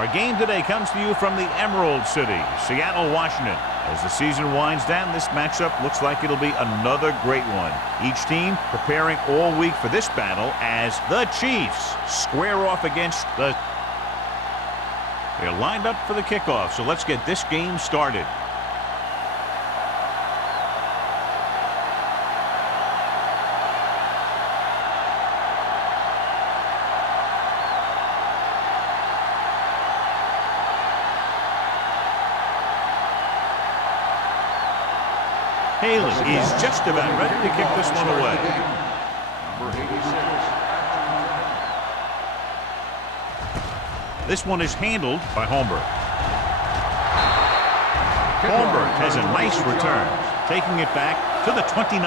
Our game today comes to you from the Emerald City, Seattle, Washington. As the season winds down, this matchup looks like it'll be another great one. Each team preparing all week for this battle as the Chiefs square off against the... They're lined up for the kickoff, so let's get this game started. Haley is just about ready to kick this one away. Number 86. This one is handled by Holmberg. Holmberg has a nice return, taking it back to the 29.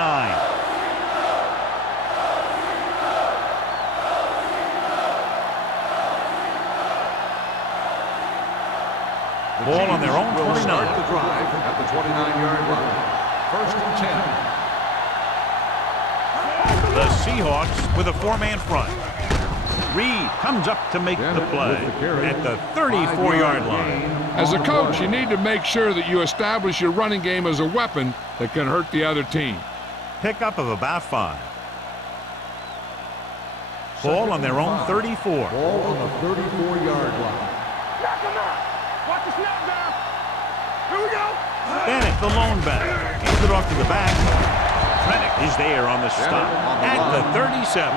Ball on their own 29. Start the drive at the 29-yard line. First and 10. The Seahawks with a four-man front. Reed comes up to make the play at the 34-yard line. As a coach, you need to make sure that you establish your running game as a weapon that can hurt the other team. Pickup of about 5. Ball on their own 34. Ball on the 34-yard line. Watch the snap down. Here we go. Bennett, the lone back, hands it off to the back. Trenick is there on the stop at the 37.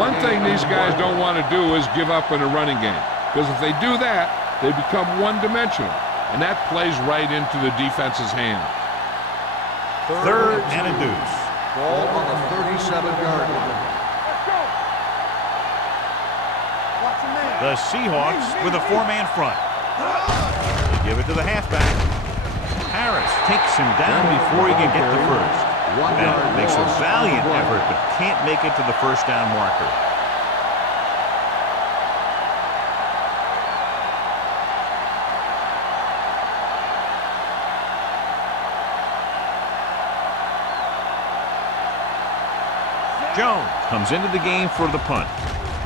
One thing these guys don't want to do is give up in a running game, because if they do that, they become one-dimensional, and that plays right into the defense's hand. Third and a deuce. Ball on the 37-yard line. Let's go. Watch the man. The Seahawks with a four-man front. They give it to the halfback. Harris takes him down before he can get to first. Bennett makes a valiant effort, but can't make it to the first down marker. Jones comes into the game for the punt.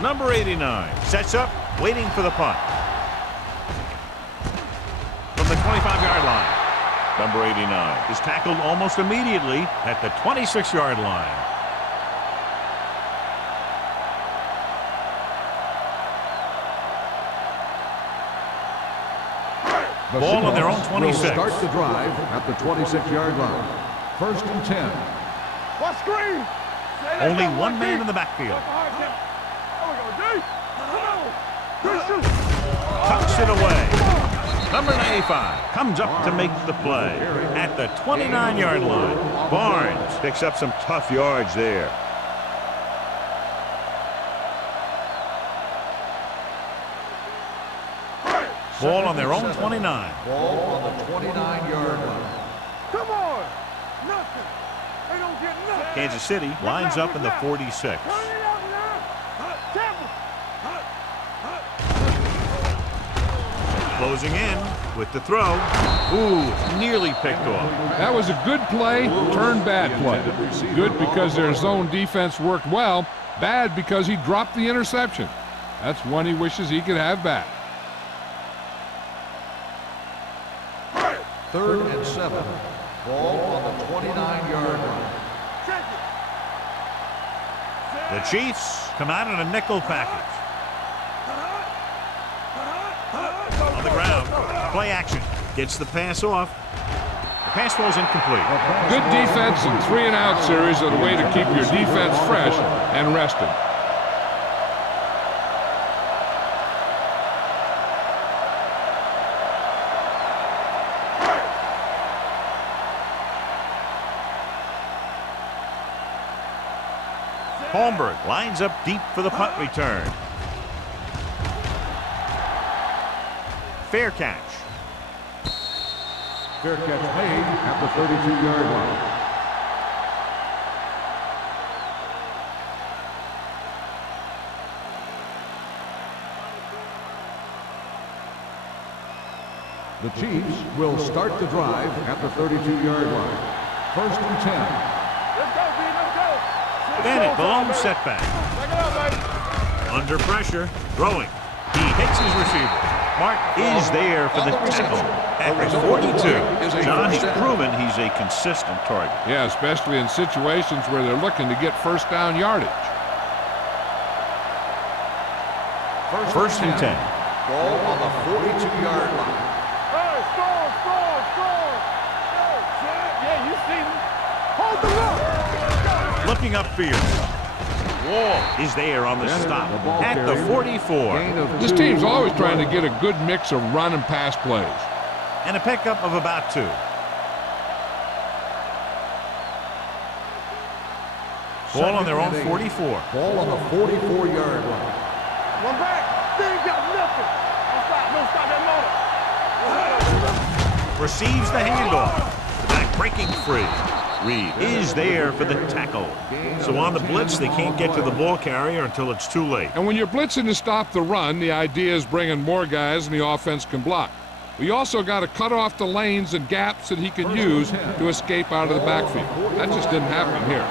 Number 89 sets up, waiting for the punt. From the 25-yard line. Number 89 is tackled almost immediately at the 26-yard line. Ball on their own 26. Start the drive at the 26-yard line. First and 10. Watch screen. Only one man in the backfield. Tucks it away. Number 95 comes up to make the play at the 29-yard line. Barnes picks up some tough yards there. Ball on their own 29. Ball on the 29-yard line. Come on. Nothing. They don't get nothing. Kansas City lines up in the 46. Turn it up now. Tampa. Closing in with the throw. Ooh, nearly picked off. That was a good play, turned bad play. Good because their zone defense worked well, bad because he dropped the interception. That's one he wishes he could have back. Third and 7. Ball on the 29-yard line. The Chiefs come out in a nickel package. On the ground, play action. Gets the pass off. The pass falls incomplete. Good defense and 3-and-out series are the way to keep your defense fresh and rested. Holmberg lines up deep for the punt return. Fair catch. Fair catch made at the 32-yard line. The Chiefs will start the drive at the 32-yard line. 1st and 10. Let's go, B. Let's go. Bennett, the lone setback. Back it up, baby. Under pressure, throwing. He hits his receiver. Mark is there for the tackle at the 42. John, he's proven he's a consistent target. Yeah, especially in situations where they're looking to get first down yardage. 1st and 10. Ball on the 42-yard line. Hey, score. Yeah, you see me. Hold the look. Looking upfield. Wall is there on the stop at the 44. This team's always trying to get a good mix of run and pass plays. And a pickup of about 2. Ball on their own 44. Ball on the 44-yard line. One back. They ain't got nothing. Don't stop that motor. Receives the handoff. The back breaking free. Reed is there for the tackle. So on the blitz, they can't get to the ball carrier until it's too late. And when you're blitzing to stop the run, the idea is bringing more guys than the offense can block. We also got to cut off the lanes and gaps that he can use to escape out of the backfield. That just didn't happen here.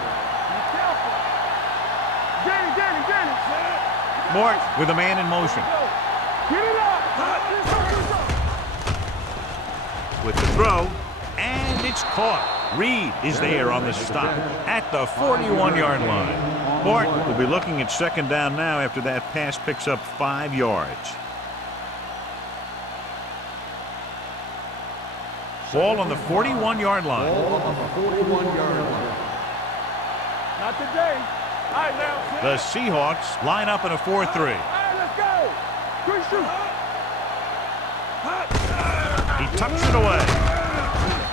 Mort with a man in motion. Get it up. With the throw, and it's caught. Reed is there on the stop at the 41-yard line. Mort will be looking at 2nd down now after that pass picks up 5 yards. Ball on the 41-yard line. Ball on the 41-yard line. Not today. All right, now. The Seahawks line up in a 4-3. All right, let's go. Quick shoot. He tucks it away.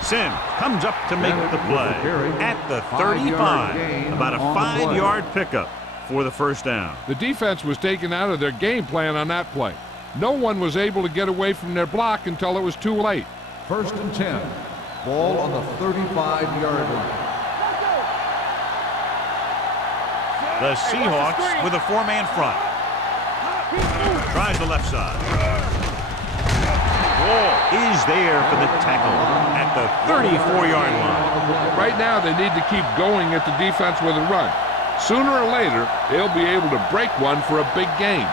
Sim comes up to make the play at the 35. About a 5-yard pickup for the first down. The defense was taken out of their game plan on that play. No one was able to get away from their block until it was too late. 1st and 10. Ball on the 35-yard line. The Seahawks with a 4-man front. Tries the left side. Wall is there for the tackle at the 34-yard line. Right now, they need to keep going at the defense with a run. Sooner or later, they'll be able to break one for a big game.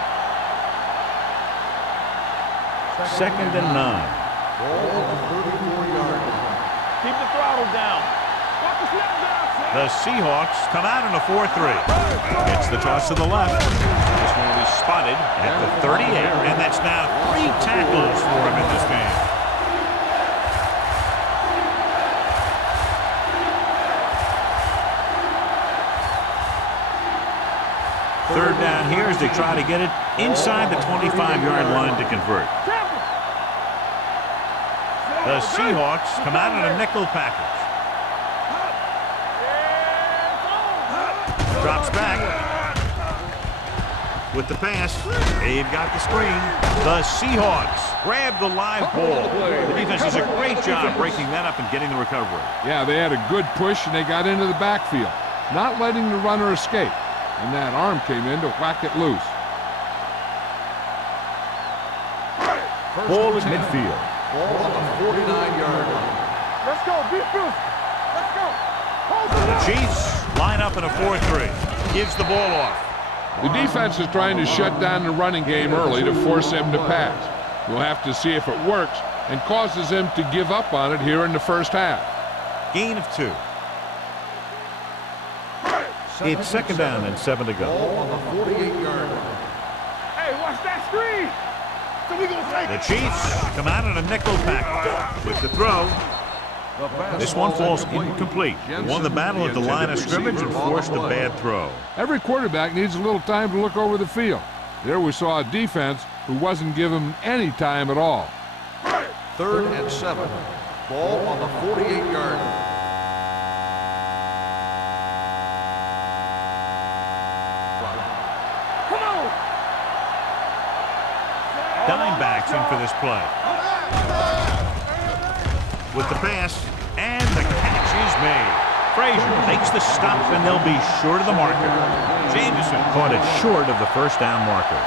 2nd and 9. Ball on the 34-yard line. Keep the throttle down. Watch the snap down. The Seahawks come out in a 4-3. It's the toss to the left. This one will be spotted at the 38, and that's now 3 tackles for him in this game. Third down here as they try to get it inside the 25-yard line to convert. The Seahawks come out in a nickel package. Drops back. With the pass, they've got the screen. The Seahawks grab the live ball. The defense does a great job breaking that up and getting the recovery. Yeah, they had a good push and they got into the backfield, not letting the runner escape. And that arm came in to whack it loose. Ball at midfield. Ball on the 49-yard line. Let's go. Be fierce. Let's go. Hold the The Chiefs line up in a 4-3. Gives the ball off. The defense is trying to shut down the running game early to force them to pass. We'll have to see if it works and causes them to give up on it here in the first half. Gain of 2. It's 2nd down and 7 to go. Ball on the 48-yard line. Hey, watch that screen. So we gonna take The it. Chiefs come out in a nickel package with the throw. This one falls incomplete. They won the battle at the line of scrimmage and forced a bad throw. Every quarterback needs a little time to look over the field. There we saw a defense who wasn't given any time at all. 3rd and 7. Ball on the 48-yard line. Come on. Dime backs in for this play. with the pass, and the catch is made. Frazier makes the stop, and they'll be short of the marker. Jameson caught it short of the first down marker.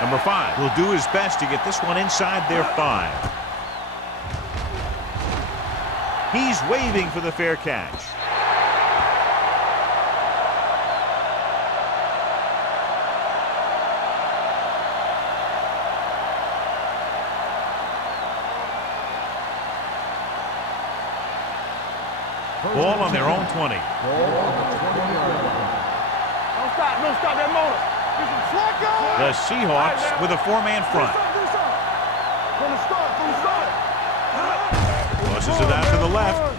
Number 5 will do his best to get this one inside their 5. He's waving for the fair catch. Ball on their own 20. Ball on the 20-yard line. Don't stop that motor. The Seahawks with a 4-man front. Tosses it out to the left.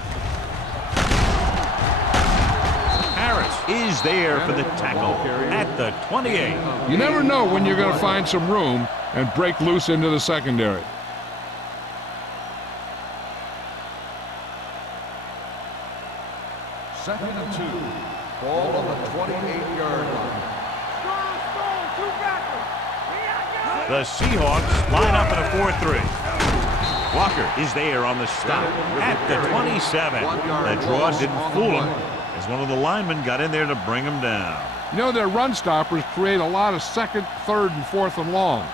Harris is there for the tackle at the 28. You never know when you're going to find some room and break loose into the secondary. Second and 2. Ball on the 28-yard line. The Seahawks line up in a 4-3. Walker is there on the stop at the 27. That draw didn't fool him as one of the linemen got in there to bring him down. You know, their run stoppers create a lot of second, third, and fourth and long.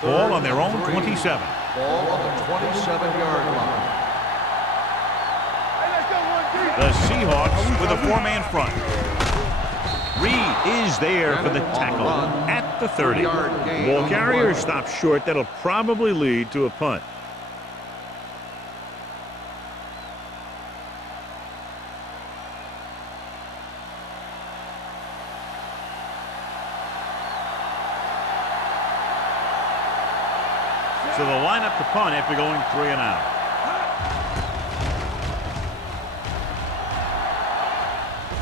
Ball on their own 27. Ball on the 27-yard line. The Seahawks with a 4-man front. Reed is there for the tackle at the 30. Ball carrier stops short. That'll probably lead to a punt. So they'll line up to punt after going 3 and out.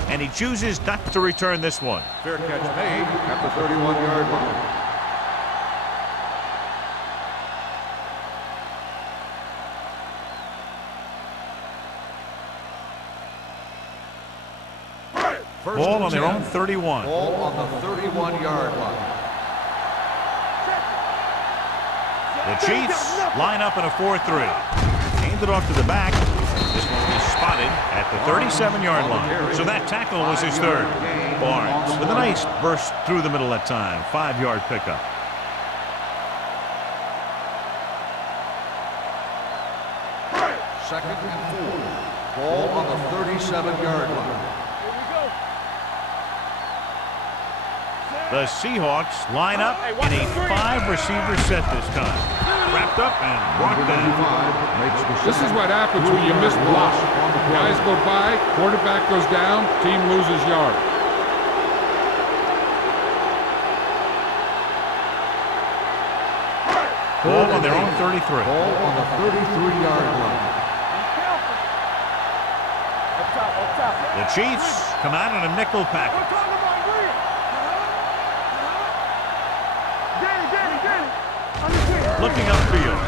And he chooses not to return this one. Fair catch made at the 31-yard line. Ball on their own 31. Ball on the 31-yard line. The Chiefs line up in a 4-3. Aimed it off to the back. This one is spotted at the 37-yard line. So that tackle was his third. Barnes with a nice burst through the middle that time. 5-yard pickup. Second and 4. Ball on the 37-yard line. The Seahawks line up in a 5-receiver set this time. Wrapped up and brought down. This is what happens when you miss block. Guys go by, quarterback goes down, team loses yard. Ball on their own 33. Ball on the 33-yard line. The Chiefs come out in a nickel package. Looking upfield.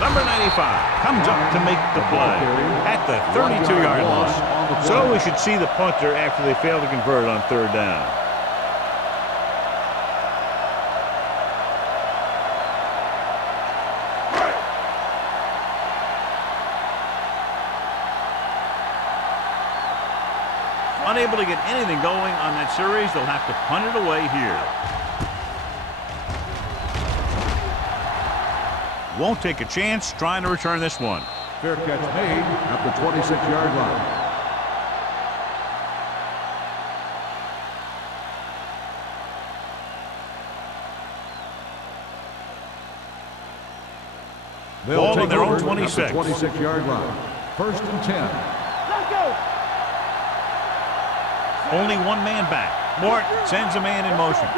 Number 95 comes up to make the play at the 32-yard line. So we should see the punter after they fail to convert on 3rd down. Unable to get anything going on that series, they'll have to punt it away here. Won't take a chance trying to return this one. Fair catch made at the 26-yard line. Ball on their own 26. 26-yard line. 1st and 10. Let's go. Only one man back. Mort sends a man in motion.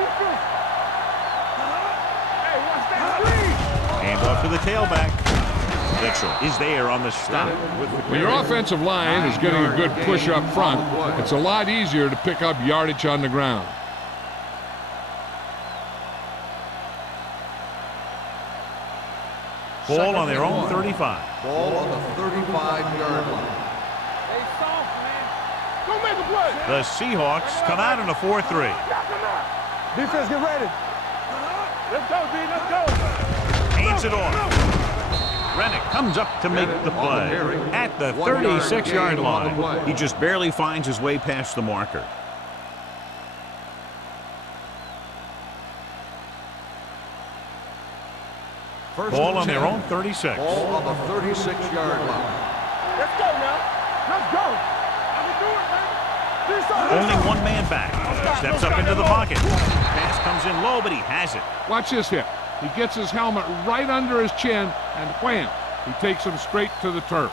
Hand off to the tailback. Mitchell is there on the stop. When your offensive line is getting a good push up front, it's a lot easier to pick up yardage on the ground. Ball on their own 35. Ball on the 35-yard line. Hey, soft, man. Go make a play. The Seahawks come out in a 4-3. Defense, get ready. Let's go, D. Let's go. Hands it off. Rennick comes up to make the play at the 36-yard line. He just barely finds his way past the marker. Ball on their own 36. Ball on the 36-yard line. Let's go now. Let's go. I can do it, man. Only one man back. Steps up into the pocket. Pass comes in low, but he has it. Watch this hit. He gets his helmet right under his chin, and wham, he takes him straight to the turf.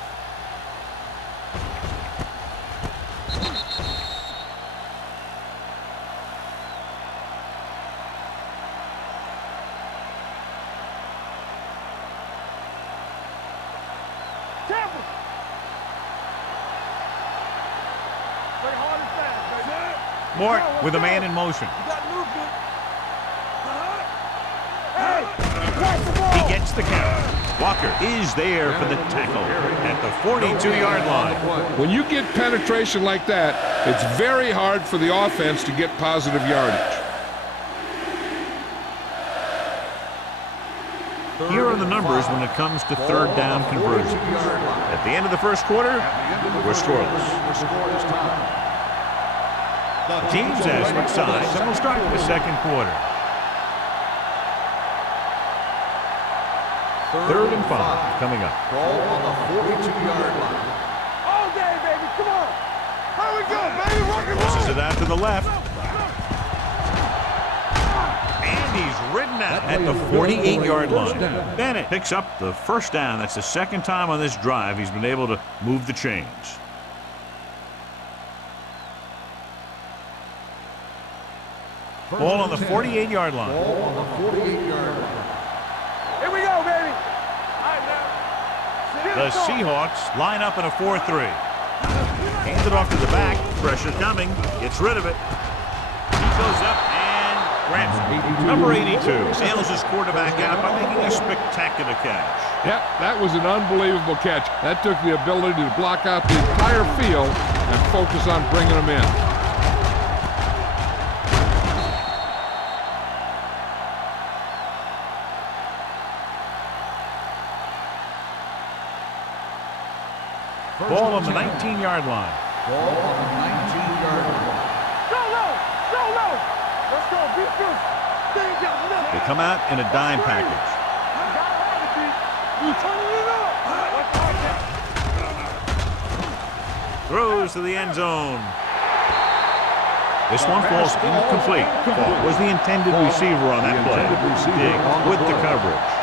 Mort with a man in motion. He gets the count. Walker is there for the tackle at the 42-yard line. When you get penetration like that, it's very hard for the offense to get positive yardage. Here are the numbers when it comes to third down conversions. At the end of the first quarter, we're scoreless. The teams have switched sides, and we'll start the second quarter. 3rd and 5 coming up. Ball on the 42-yard line. All day, baby. Come on. Here we go, baby. Rock and roll. Tosses it out to the left. And he's ridden out at the 48-yard line. Bennett picks up the first down. That's the second time on this drive he's been able to move the chains. Ball on the 48-yard line. Ball on the 48-yard line. Here we go, baby. All right, now. The Seahawks line up in a 4-3. Hands it off to the back. Pressure coming. Gets rid of it. He goes up and grabs it. Number 82 sails his quarterback out by making a spectacular catch. Yep, that was an unbelievable catch. That took the ability to block out the entire field and focus on bringing them in. Ball on the 19-yard line. Ball on the 19-yard line. Go low. Go low. Let's go. Beat this. They come out in a dime package. Throws to the end zone. This one falls incomplete. Ball was the intended receiver on that play. Diggs with the coverage.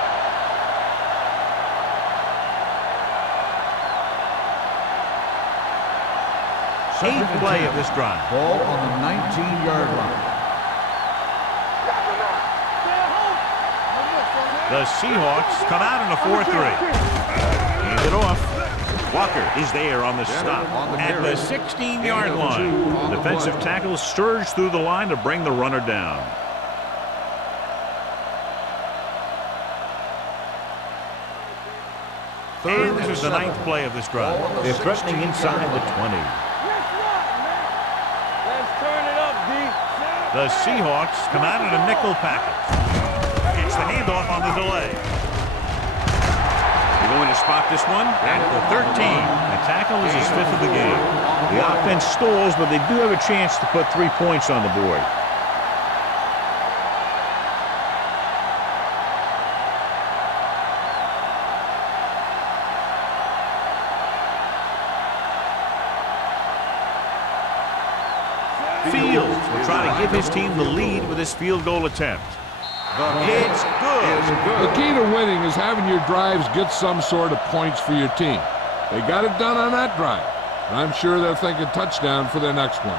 8th play of this drive. Ball on the 19-yard line. The Seahawks come out in a 4-3. Hand it off. Walker is there on the stop at the 16-yard line. Defensive tackles surge through the line to bring the runner down. And this is the 9th play of this drive. They're threatening inside the 20. The Seahawks come out in a nickel package. Gets the handoff on the delay. They're going to spot this one at the 13. The tackle is his 5th of the game. The offense stalls, but they do have a chance to put 3 points on the board. Fields will try to give his team the lead with this field goal attempt. It's good. The key to winning is having your drives get some sort of points for your team. They got it done on that drive, and I'm sure they're thinking touchdown for their next one.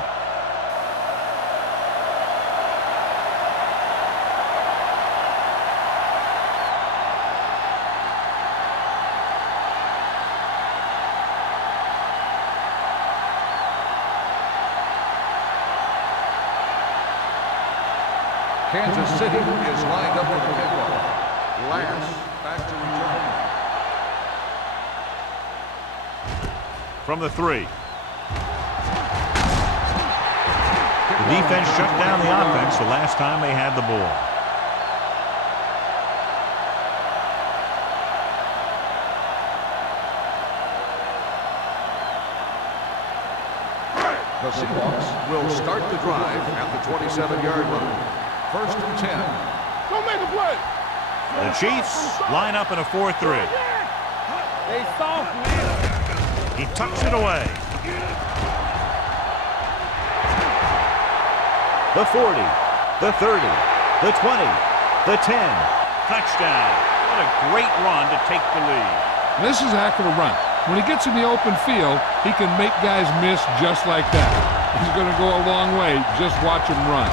Kansas City is lined up with the kickoff. Lance back to return. from the 3. The defense shut down the offense the last time they had the ball. The Seahawks will start the drive at the 27-yard line. 1st and 10. Don't make a play. The Chiefs line up in a 4-3. They soft, man. He tucks it away. The 40, the 30, the 20, the 10. Touchdown. What a great run to take the lead. This is a heck of a run. When he gets in the open field, he can make guys miss just like that. He's going to go a long way. Just watch him run.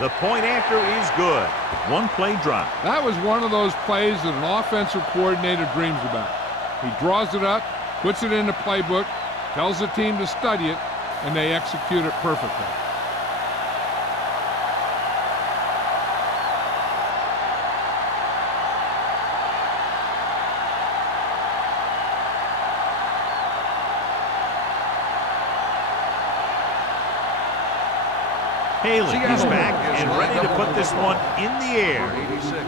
The point after is good. One play drop. That was one of those plays that an offensive coordinator dreams about. He draws it up, puts it in the playbook, tells the team to study it, and they execute it perfectly. Haley is back and ready to put this one in the air. 86.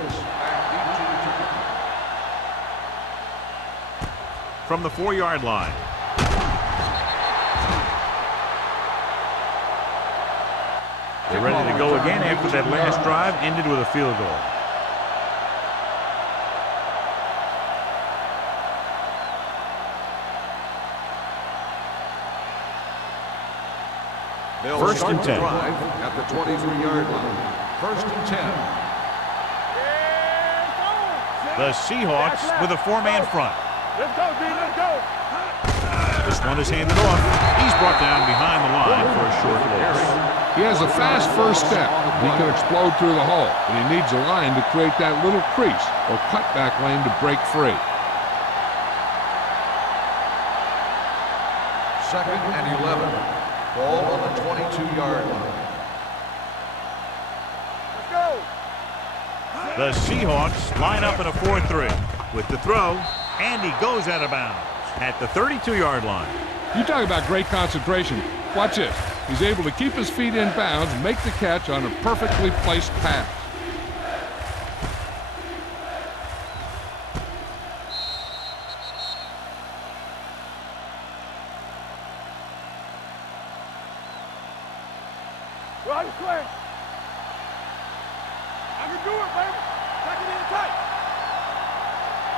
From the 4-yard line. They're ready to go again after that last drive ended with a field goal. First and 10. Drive at the 23-yard line. 1st and 10. The Seahawks with a 4-man front. Let's go, D. Let's go. This one is handed off. He's brought down behind the line for a short loss. He has a fast first step. He can explode through the hole, but he needs a line to create that little crease or cutback lane to break free. 2nd and 11. Ball on the 22-yard line. Let's go. The Seahawks line up in a 4-3 with the throw, and he goes out of bounds at the 32-yard line. You talk about great concentration. Watch this. He's able to keep his feet in bounds, make the catch on a perfectly placed pass. Right play. I can do it, baby. Take it in tight.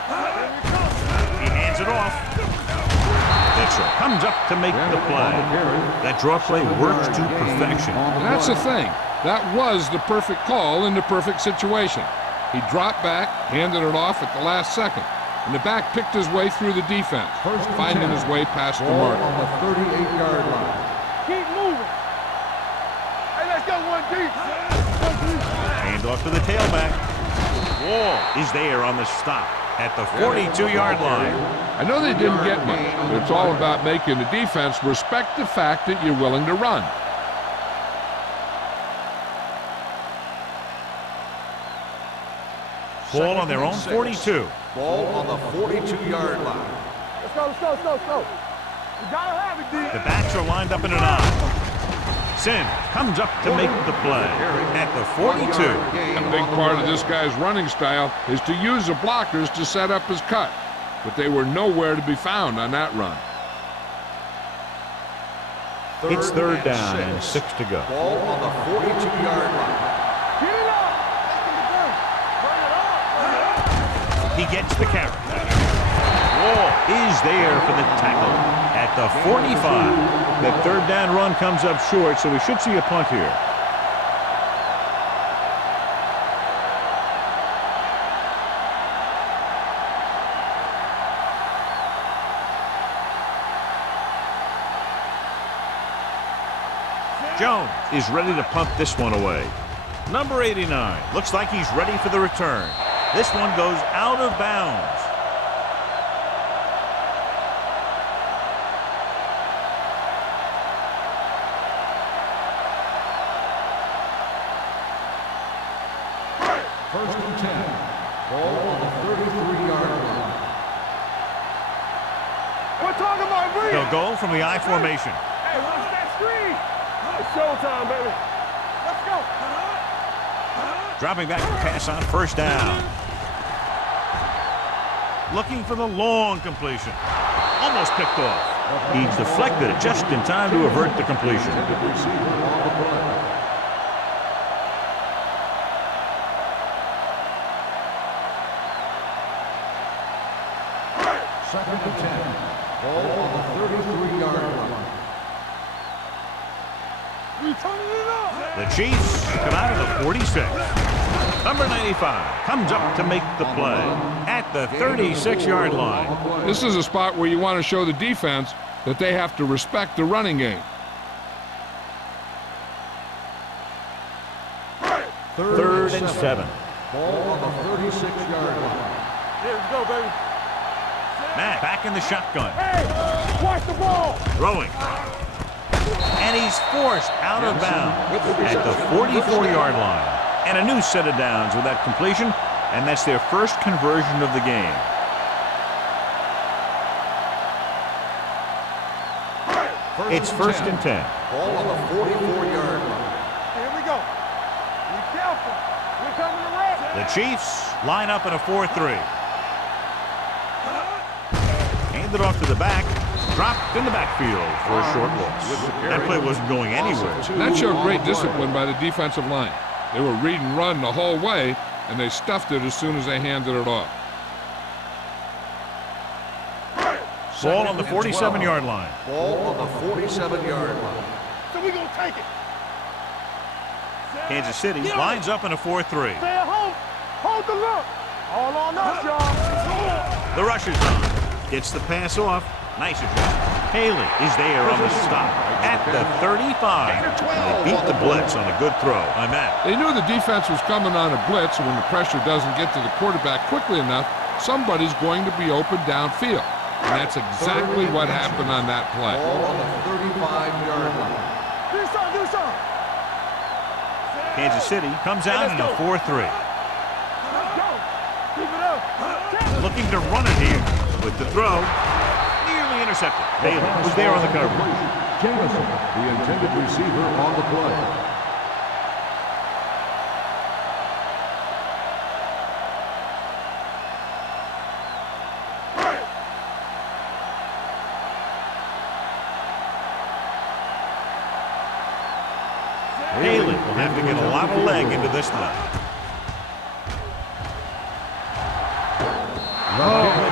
Here we go. He hands it off. Mitchell comes up to make the play. That draw play works to perfection. And that's the thing. That was the perfect call in the perfect situation. He dropped back, handed it off at the last second, and the back picked his way through the defense, finding his way past the Ball mark. on the 38-yard line. Keep moving. Hey, let's go, 1D. Hand off to the tailback. Wall is there on the stop at the 42-yard line. I know they didn't get much, but it's all about making the defense respect the fact that you're willing to run. Ball on their own 42. Ball on the 42-yard line. Let's go, let's go, let's go, let's go. We gotta have it, D. The backs are lined up in an I. Sims comes up to make the play at the 42. A big part of this guy's running style is to use the blockers to set up his cut, but they were nowhere to be found on that run. It's third down and 6 to go. Ball on the 42-yard line. Get it up. Bring it up. He gets the carry. Wall is there for the tackle at the 45. That third down run comes up short, so we should see a punt here. Jones is ready to punt this one away. Number 89 looks like he's ready for the return. This one goes out of bounds. First and 10. Ball on the 33-yard line. We're talking about Bree. They'll go from the I formation. Hey, watch that screen. It's showtime, baby. Let's go. Dropping back to pass on first down. Looking for the long completion. Almost picked off. He deflected it just in time to avert the completion. Second and 10. Ball on the 33-yard line. We turning it up. The Chiefs come out of the 46. Number 95 comes up to make the play at the 36-yard line. This is a spot where you want to show the defense that they have to respect the running game. Third and 7. Ball on the 36-yard line. Here we go, baby. Matt back in the shotgun. Hey, watch the ball. Throwing. And he's forced out of bounds at the 44-yard line. And a new set of downs with that completion, and that's their first conversion of the game. It's first and 10. Ball on the 44-yard line. Here we go. Be careful. We're coming to wrap. The Chiefs line up in a 4-3. Handed off to the back. Dropped in the backfield for a short loss. That play wasn't going anywhere. That showed great discipline by the defensive line. They were read and run the whole way, and they stuffed it as soon as they handed it off. Ball on the 47-yard line. Ball on the 47-yard line. So we're going to take it. Kansas City lines up in a 4-3. Stay at home. Hold the look. All on us, y'all. The rush is on. Gets the pass off. Nice adjustment. Haley is there on the stop at the 35. They beat the blitz on a good throw on that. They knew the defense was coming on a blitz, and when the pressure doesn't get to the quarterback quickly enough, somebody's going to be open downfield. And that's exactly what happened on that play. Ball on the 35-yard line. Do something, do something. Kansas City comes out in a 4-3. Let's go. Keep it up. Looking to run it here with the throw. Nearly intercepted. Haley was there on the coverage. Jamison, the intended receiver on the play. Haley will have to get a lot of leg into this one.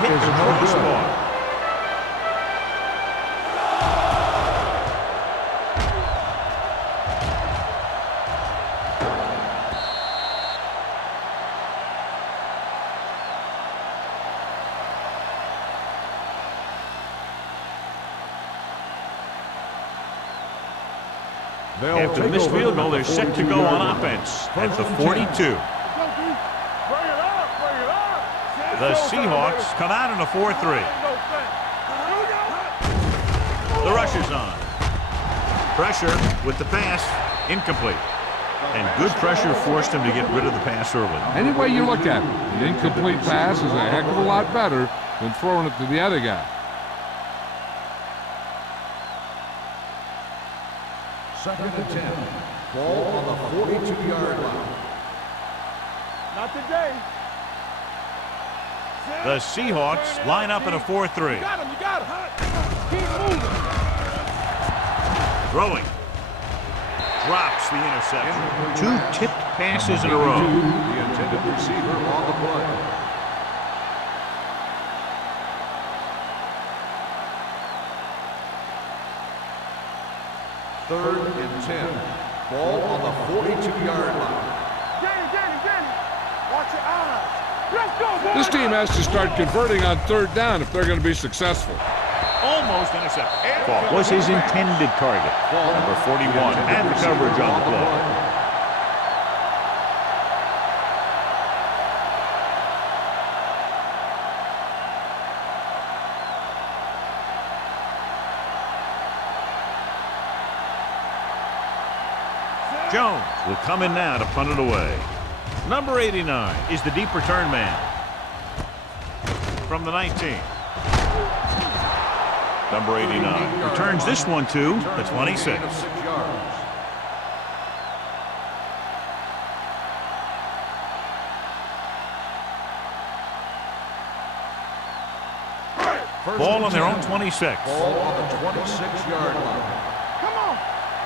Hit the crossbar. After this field goal, they're set to go on offense at the 42. The Seahawks come out in a 4-3. The rush is on. Pressure with the pass, incomplete. And good pressure forced him to get rid of the pass early. Any way you look at it, the incomplete pass is a heck of a lot better than throwing it to the other guy. Second and 10. Ball on the 42-yard line. Not today. The Seahawks line up in a 4-3. You got him, you got him. Keep moving. Throwing. Drops the interception. Two tipped passes in a row. The intended receiver on the play. Third and 10. Ball on the 42-yard line. Danny. Watch your eyes. Let's go, boys. This team has to start converting on third down if they're going to be successful. Almost intercepted. Ball was his intended target. Number 41 had the coverage on the play. Jones will come in now to punt it away. Number 89 is the deep return man from the 19. Number 89 returns this one to the 26. Ball on their own 26. Ball on the 26-yard line. Come on.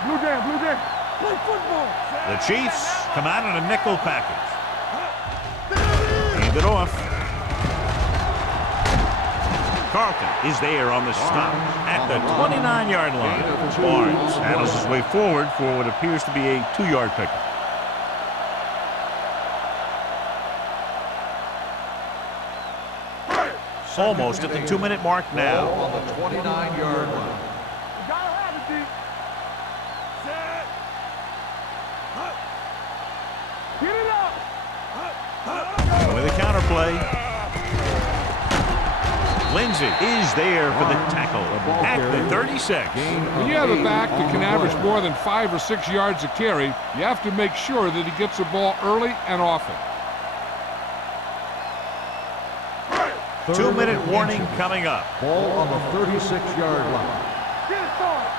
Blue Jam, Blue Jam. Play football. The Chiefs come out in a nickel package. Hand it off. Carlton is there on the stop at the 29-yard line. Barnes handles his way forward for what appears to be a 2-yard pickup. Almost at the 2-minute mark now. Ball on the 29-yard line. You gotta have it, D. Set. Get it up. With a counterplay. Lindsey is there for the tackle at the 36. When you have a back that can average more than 5 or 6 yards a carry, you have to make sure that he gets the ball early and often. 2-minute warning coming up. Ball on the 36-yard line. Get it started.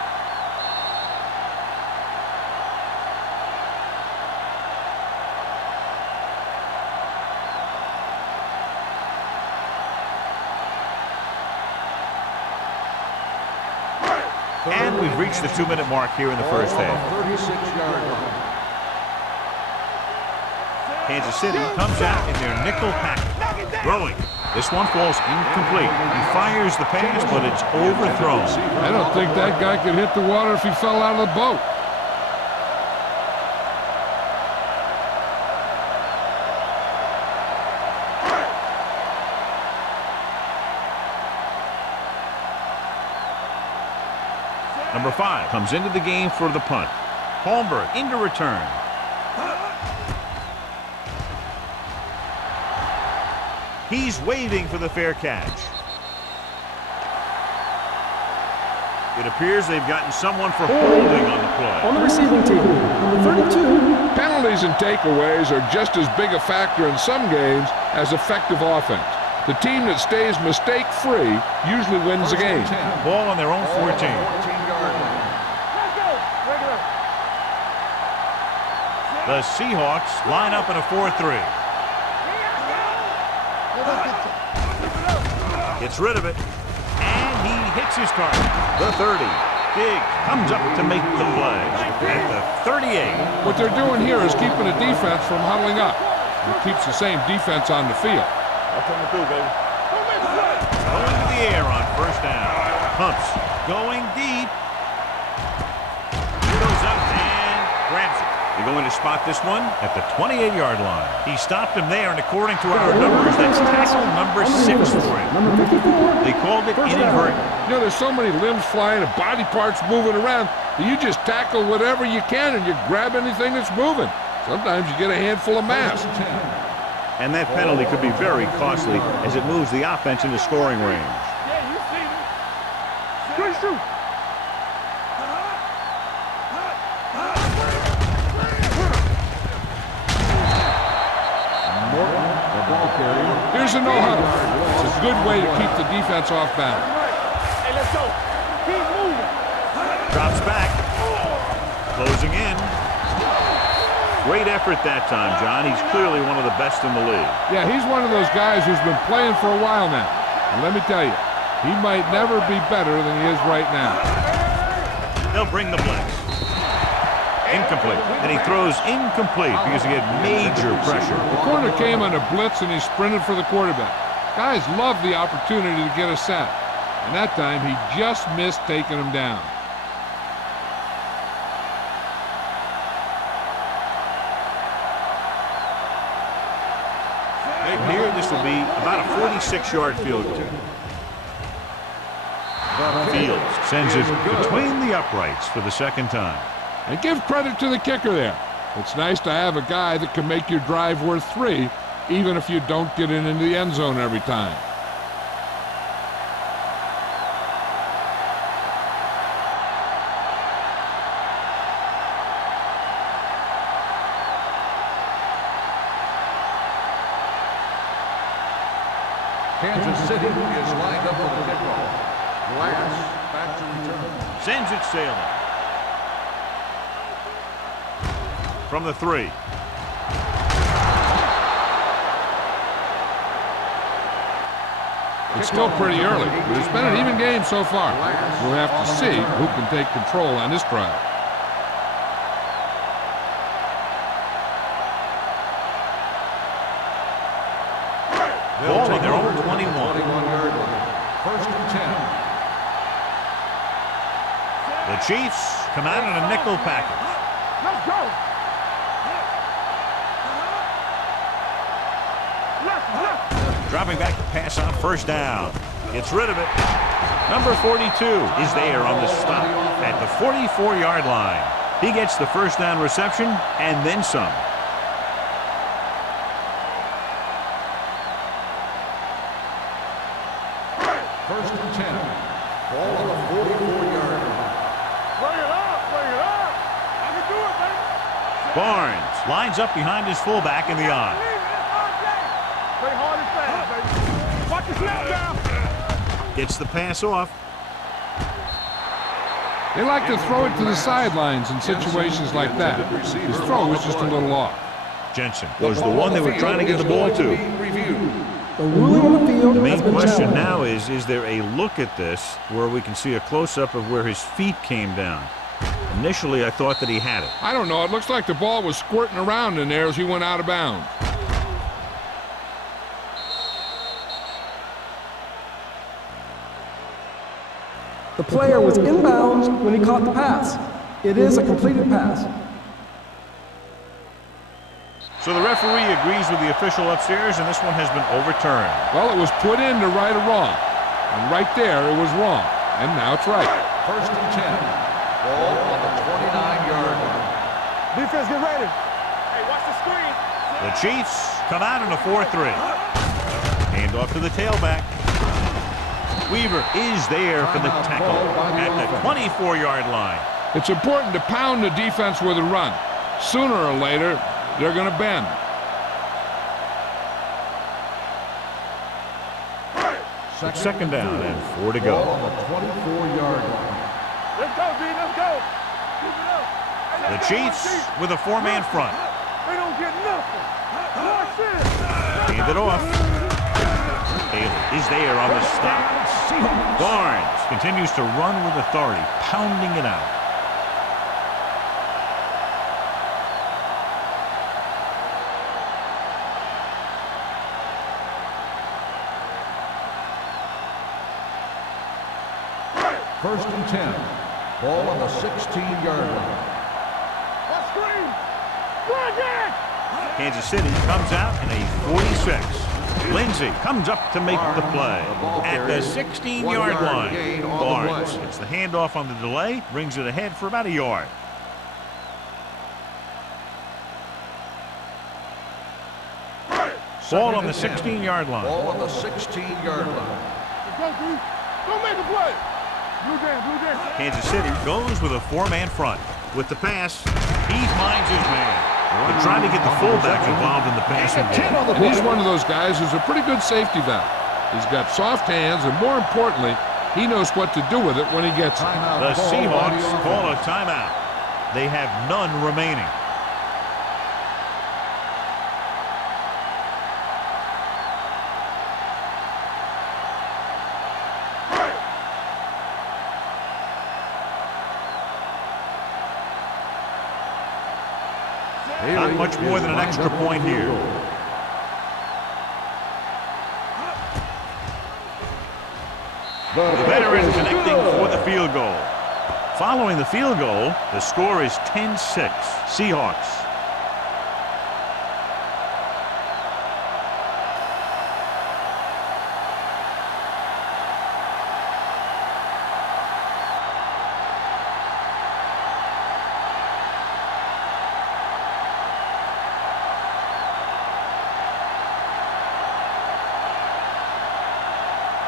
And we've reached the 2-minute mark here in the first half. 36-yard line. Kansas City comes out in their nickel package. Throwing. This one falls incomplete. He fires the pass, but it's overthrown. I don't think that guy could hit the water if he fell out of the boat. Number 5 comes into the game for the punt. Holmberg into return. He's waiting for the fair catch. It appears they've gotten someone for holding on the play. On the receiving team, number 32. Penalties and takeaways are just as big a factor in some games as effective offense. The team that stays mistake-free usually wins the game. Ball on their own 14. 14-yard line. Let's go. Regular. The Seahawks line up in a 4-3. Gets rid of it, and he hits his target. The 30. Diggs comes up to make the play at the 38. What they're doing here is keeping the defense from huddling up. It keeps the same defense on the field. Going to the air on first down. Pumps. Going deep. Goes up and grabs it. They're going to spot this one at the 28-yard line. He stopped him there, and according to our numbers, that's tackle number 6 for him. Number 54. They called it inadvertent. You know, there's so many limbs flying and body parts moving around that you just tackle whatever you can and you grab anything that's moving. Sometimes you get a handful of mass. And that penalty could be very costly as it moves the offense into scoring range. Yeah, you see me. Good shoot. Here's a no-huddle. It's a good way to keep the defense off balance. Hey, let's go. Keep moving. Drops back. Closing in. Great effort that time, John. He's clearly one of the best in the league. Yeah, he's one of those guys who's been playing for a while now. And let me tell you, he might never be better than he is right now. They'll bring the blitz. Incomplete. And he throws incomplete because he had major pressure. The corner came on a blitz and he sprinted for the quarterback. Guys love the opportunity to get a sack. And that time he just missed taking him down. Here, this will be about a 46-yard field goal. The Fields sends it between the uprights for the second time. And give credit to the kicker there. It's nice to have a guy that can make your drive worth 3, even if you don't get it into the end zone every time. Kansas City is lined up for the kickoff. Glass back to return. Sends it sailing. From the 3. It's still pretty early, but it's been an even game so far. We'll have to see who can take control on this drive. Ball on their own 21. 21-yard line. First and 10. The Chiefs come out in a nickel package. Let's go. Left. Dropping back to pass on first down. Gets rid of it. Number 42 is there on the stop at the 44-yard line. He gets the first down reception and then some. First and 10. Ball on the 44-yard line. Bring it up. I can do it, baby. Barnes lines up behind his fullback in the eye. Play hard and fast, baby. Watch the snap down. Gets the pass off. They like to throw it to the sidelines in situations like that. His throw was just a little off. Jensen was the one they were trying to get the ball to. The ruling on the field The main has been question challenged. now is there a look at this where we can see a close-up of where his feet came down? Initially, I thought that he had it. I don't know. It looks like the ball was squirting around in there as he went out of bounds. The player was inbounds when he caught the pass. It is a completed pass. So the referee agrees with the official upstairs, and this one has been overturned. Well, it was put in to right a wrong. And right there, it was wrong. And now it's right. First and 10. Ball on the 29-yard line. Defense, get ready. Hey, watch the screen. The Chiefs come out in a 4-3. Hand off to the tailback. Weaver is there for the tackle at the 24-yard line. It's important to pound the defense with a run. Sooner or later, they're going to bend. Second down and 4 to go. Ball on the 24-yard line. Let's go, D. Let's go. Keep it up. The Chiefs with a 4-man front. They don't get nothing. Watch this. Hand it off. Taylor is there on the stop. Barnes continues to run with authority, pounding it out. First and 10. Ball on the 16-yard line. Watch screen. Go again. Kansas City comes out in a 46. Lindsey comes up to make the play at the 16-yard line. Barnes gets the handoff on the delay, brings it ahead for about a yard. Ball on the 16-yard line. Ball on the 16-yard line. Let's go, D. Don't make a play. Blue jam. Kansas City goes with a 4-man front. With the pass, he finds his man. They're trying to get the fullback involved in the passing game. And he's one of those guys who's a pretty good safety valve. He's got soft hands, and more importantly, he knows what to do with it when he gets it. The Seahawks call a timeout. They have none remaining. Not much more than an extra point here. The veteran connecting for the field goal. Following the field goal, the score is 10-6. Seahawks.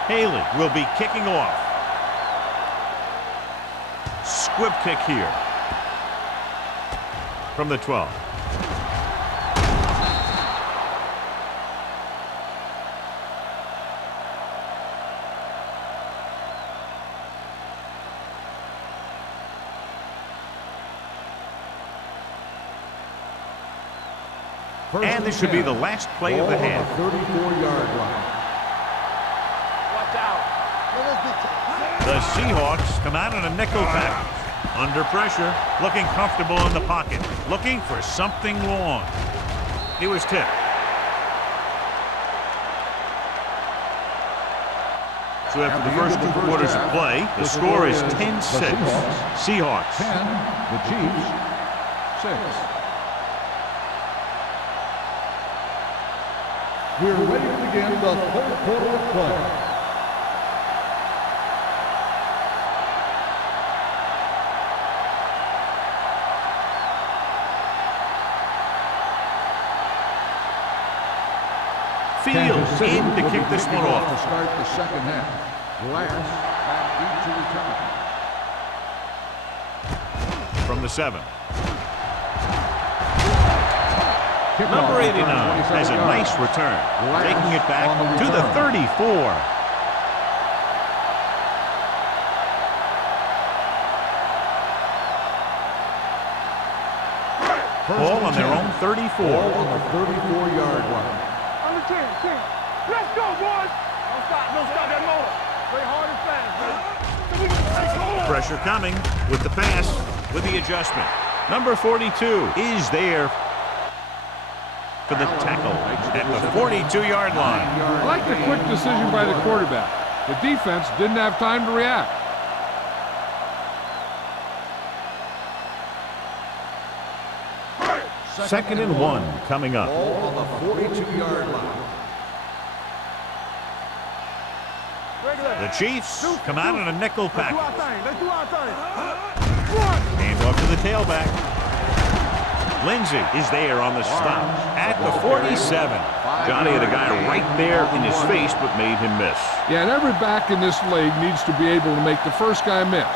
Haley will be kicking off. Squib kick here from the 12. And this should be the last play of the half. 34-yard line. Watch out. The Seahawks come out in a nickel package. Under pressure, looking comfortable in the pocket, looking for something long. He was tipped. So after the first 2 quarters of play, the score is 10-6. Seahawks. 10, the Chiefs, 6. We're ready to begin the third quarter of play. Fields in to kick this one off. To start the second half. Last at each return. From the 7. Number 89 has a nice return, taking it back to the 34. Ball on their own 34. Ball on the 34-yard line. Under 10. Let's go, boys. Don't stop that motor. Play hard and fast, baby. Pressure coming with the pass, with the adjustment. Number 42 is there for the tackle at the 42-yard line. I like the quick decision by the quarterback. The defense didn't have time to react. Second and 1 coming up. Ball on the 42-yard line. The Chiefs come out in a nickel package. Let's do our thing. Hand off to the tailback. Lindsey is there on the stop at the 47. Johnny had a guy right there in his face, but made him miss. Yeah, and every back in this league needs to be able to make the first guy miss,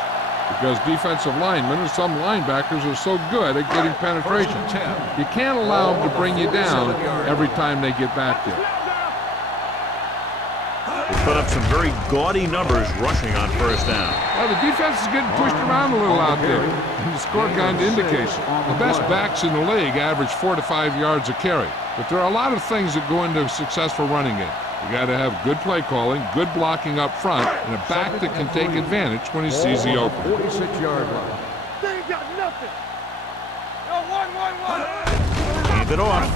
because defensive linemen and some linebackers are so good at getting penetration. You can't allow them to bring you down every time they get back there. They put up some very gaudy numbers rushing on first down. Well, the defense is getting pushed around a little out there, and the score kind of indicates the best backs in the league average 4 to 5 yards a carry. But there are a lot of things that go into a successful running game. You got to have good play calling, good blocking up front, and a back that can take advantage when he sees the open. 46-yard line. They ain't got nothing. Yo, 1. Hand it off.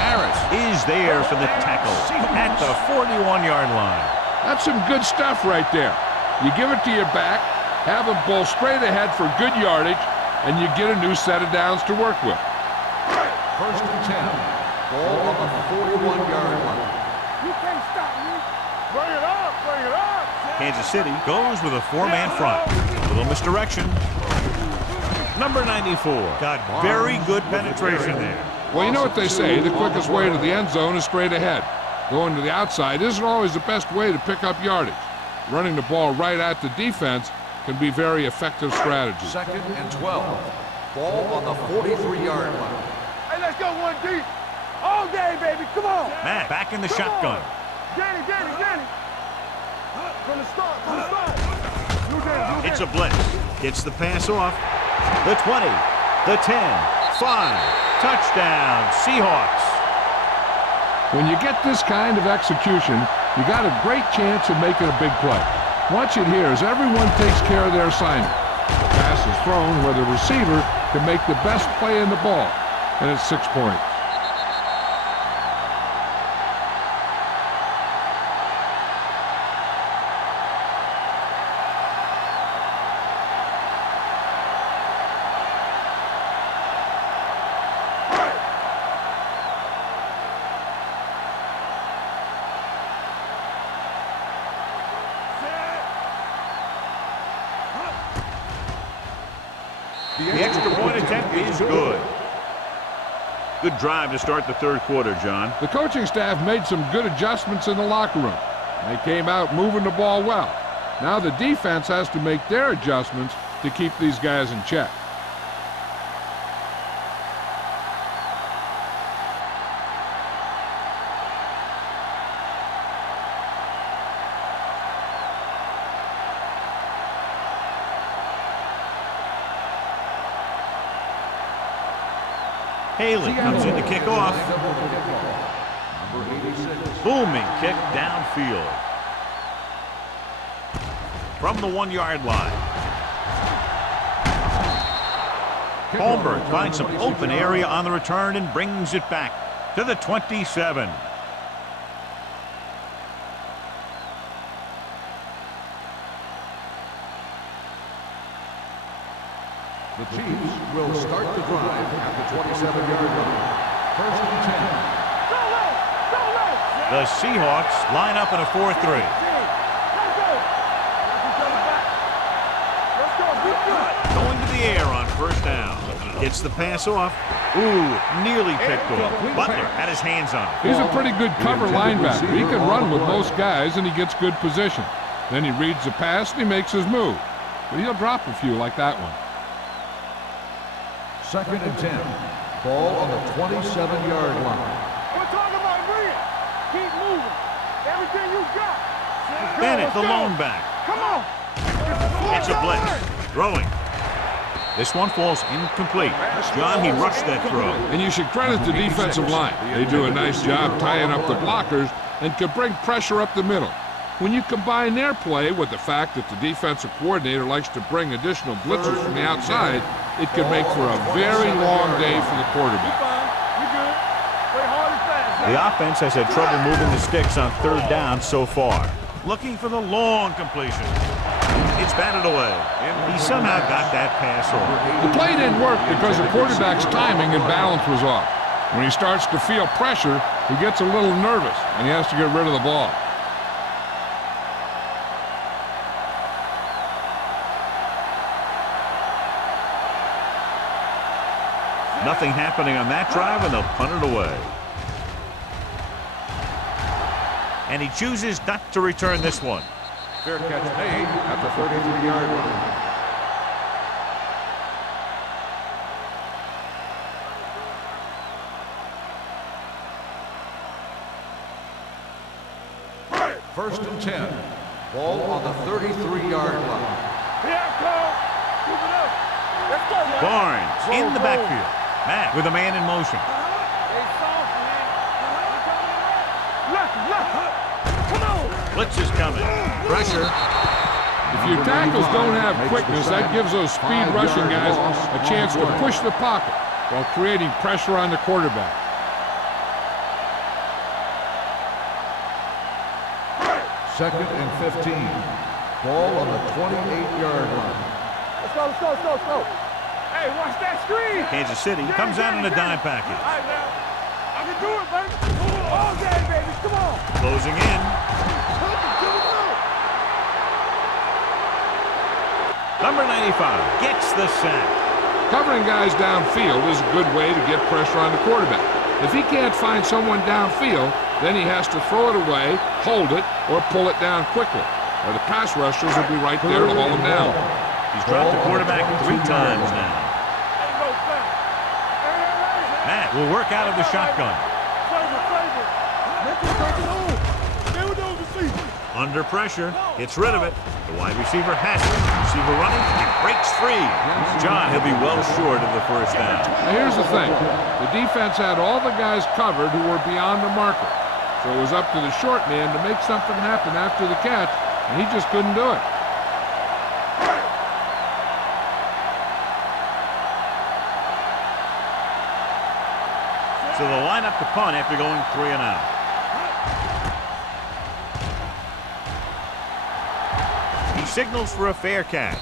Harris is there for the tackle at the 41-yard line. That's some good stuff right there. You give it to your back, have him pull straight ahead for good yardage, and you get a new set of downs to work with. First and 10. Ball on the 41-yard line. You can't stop me. Bring it up. Kansas City goes with a 4-man front. Little misdirection. Number 94 got very good penetration there. Well, you know what they say, the quickest way to the end zone is straight ahead. Going to the outside isn't always the best way to pick up yardage. Running the ball right at the defense can be very effective strategy. Second and 12. Ball on the 43-yard line. Hey, let's go 1 deep. All day, baby. Come on. Matt back in the shotgun. Danny. From the start. It's a blitz. Gets the pass off. The 20. The 10. 5. Touchdown, Seahawks. When you get this kind of execution, you got a great chance of making a big play. Watch it here as everyone takes care of their assignment. The pass is thrown where the receiver can make the best play in the ball, and it's 6 points. The extra point attempt is good. Good drive to start the third quarter, John. The coaching staff made some good adjustments in the locker room. They came out moving the ball well. Now the defense has to make their adjustments to keep these guys in check. Haley comes in to kick off. Booming kick downfield. From the 1-yard line. Holmberg finds some open area on the return and brings it back to the 27. The Chiefs will start the drive at the 27-yard line. First and 10. The Seahawks line up in a 4-3. Going to the air on first down. Gets the pass off. Ooh, nearly picked off. Butler had his hands on it. He's a pretty good cover linebacker. He can run with most guys, and he gets good position. Then he reads the pass, and he makes his move. But he'll drop a few like that one. Second and 10. Ball on the 27-yard line. We're talking about Rhea. Keep moving. Everything you got. Bennett, the lone back. Come on. It's a blitz. Throwing. This one falls incomplete. John, he rushed that throw. And you should credit the defensive line. They do a nice job tying up the blockers and can bring pressure up the middle. When you combine their play with the fact that the defensive coordinator likes to bring additional blitzers from the outside, it can make for a very long day for the quarterback. The offense has had trouble moving the sticks on third down so far. Looking for the long completion. It's batted away. He somehow got that pass off. The play didn't work because the quarterback's timing and balance was off. When he starts to feel pressure, he gets a little nervous, and he has to get rid of the ball. Nothing happening on that drive, and they'll punt it away. And he chooses not to return this one. Fair catch made at the 33-yard line. First and 10. Ball on the 33-yard line. Barnes in the backfield. Matt with a man in motion. Blitz is coming. Pressure. If your tackles don't have quickness, that gives those speed rushing guys a chance to push the pocket while creating pressure on the quarterback. Second and 15. Ball on the 28-yard line. Let's go. Hey, watch that screen. Kansas City comes out in a dime package. All right, now. I can do it, baby. All day, baby. Come on. Closing in. Number 95 gets the sack. Covering guys downfield is a good way to get pressure on the quarterback. If he can't find someone downfield, then he has to throw it away, hold it, or pull it down quickly. Or the pass rushers will be right there to hold him down. He's dropped the quarterback 3 times now. Matt will work out of the shotgun. Under pressure, gets rid of it. The wide receiver has it. Receiver running and breaks free. John, he'll be well short of the first down. Now here's the thing. The defense had all the guys covered who were beyond the marker. So it was up to the short man to make something happen after the catch, and he just couldn't do it. So they'll line up to punt after going 3 and out. He signals for a fair catch.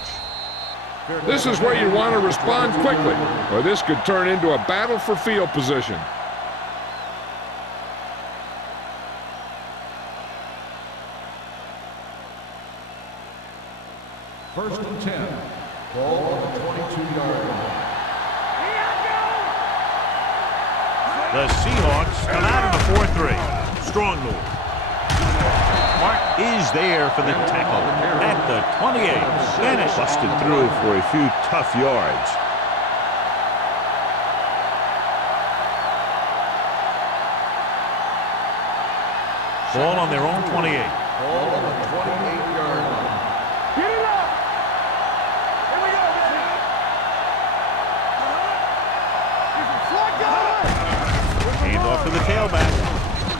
This is where you want to respond quickly, or this could turn into a battle for field position. First and 10. Ball on the 22-yard line. The Seahawks come out in a 4-3. Strong move. Martin is there for the tackle at the 28. Bennett busted through for a few tough yards. Ball on their own 28. Ball on the 28-yard line. Get it up! Here we go, baby! Hand off to the tailback.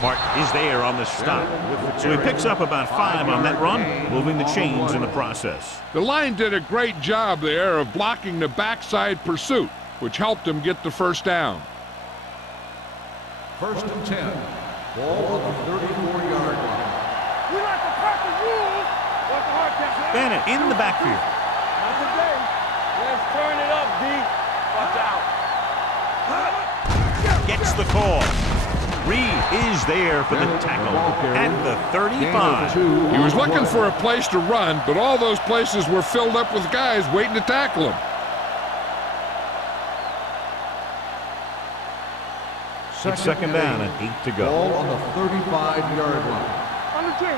Martin is there on the stop. So he picks up about 5 on that run, moving the chains in the process. The line did a great job there of blocking the backside pursuit, which helped him get the first down. 1st and 10. Ball on the 34-yard line. We like to practice rules. What's the hard catch? Bennett in the backfield. Not today. Let's turn it up, D. Watch out. Gets the call. Reed is there for the tackle at the 35. He was looking for a place to run, but all those places were filled up with guys waiting to tackle him. It's second down and 8 to go. Ball on the 35-yard line. On the 10.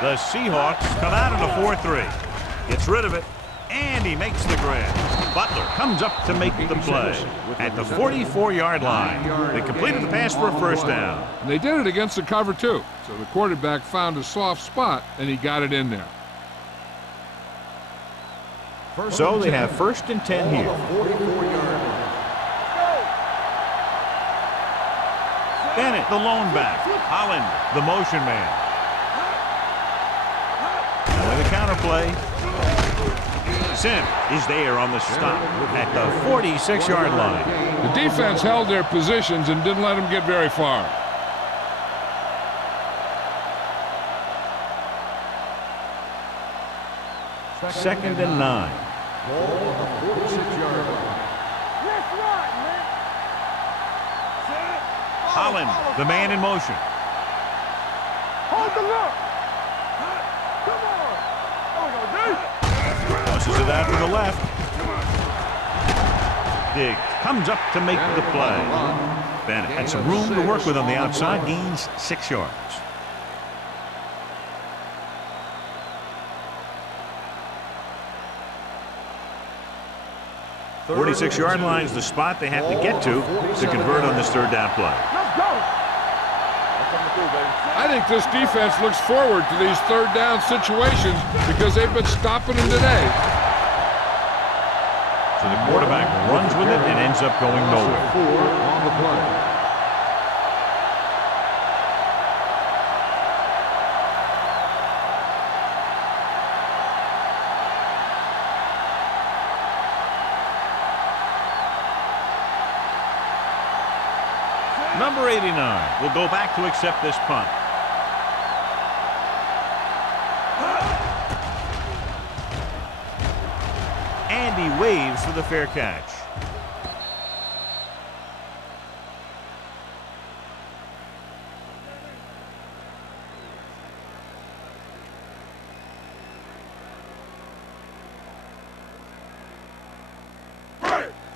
The Seahawks come out in a 4-3. Gets rid of it, and he makes the grab. Butler comes up to make the play at the 44-yard line. They completed the pass for a first down. And they did it against the cover, too. So the quarterback found a soft spot, and he got it in there. So they have 1st and 10 here. 44-yard line. Bennett, the lone back. Holland, the motion man. With a counter play. Sim is there on the stop at the 46-yard line. The defense held their positions and didn't let them get very far. Second and 9. Ball on the 46-yard line. Let's run, man. Holland, the man in motion. Hold the look. Come on. Oh, no, D. Tosses it out to the left. Diggs comes up to make the play. Bennett had some room to work with on the outside. Gains 6 yards. 46-yard line is the spot they have to get to convert on this third down play. Let's go. That's something to do, baby. I think this defense looks forward to these third down situations because they've been stopping them today. So the quarterback runs with it and ends up going nowhere. 4 on the play. Number 89 will go back to accept this punt. And he waves for the fair catch.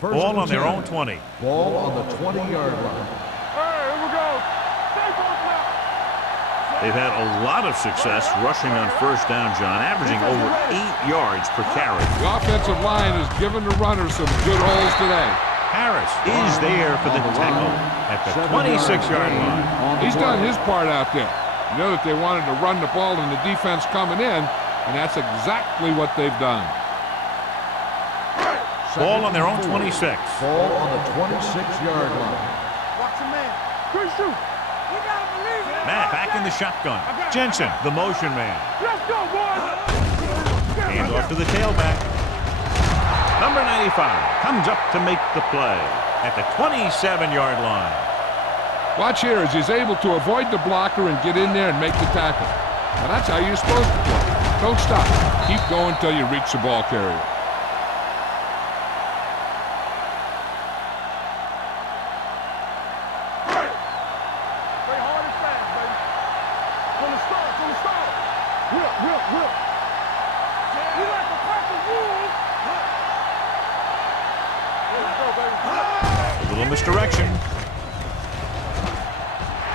Ball on their own 20. Ball on the 20-yard line. Here we go. They've had a lot of success rushing on first down, John, averaging over 8 yards per carry. The offensive line has given the runners some good holes today. Harris is there for the tackle at the 26-yard line. He's done his part out there. You know that they wanted to run the ball and the defense coming in, and that's exactly what they've done. Ball on their own 26. Ball on the 26-yard line. Watch your man. Good shoot. You gotta believe it. Matt back in the shotgun. Jensen, the motion man. Let's go, boys. Hand off to the tailback. Number 95 comes up to make the play at the 27-yard line. Watch here as he's able to avoid the blocker and get in there and make the tackle. Now that's how you're supposed to play. Don't stop. Keep going until you reach the ball carrier.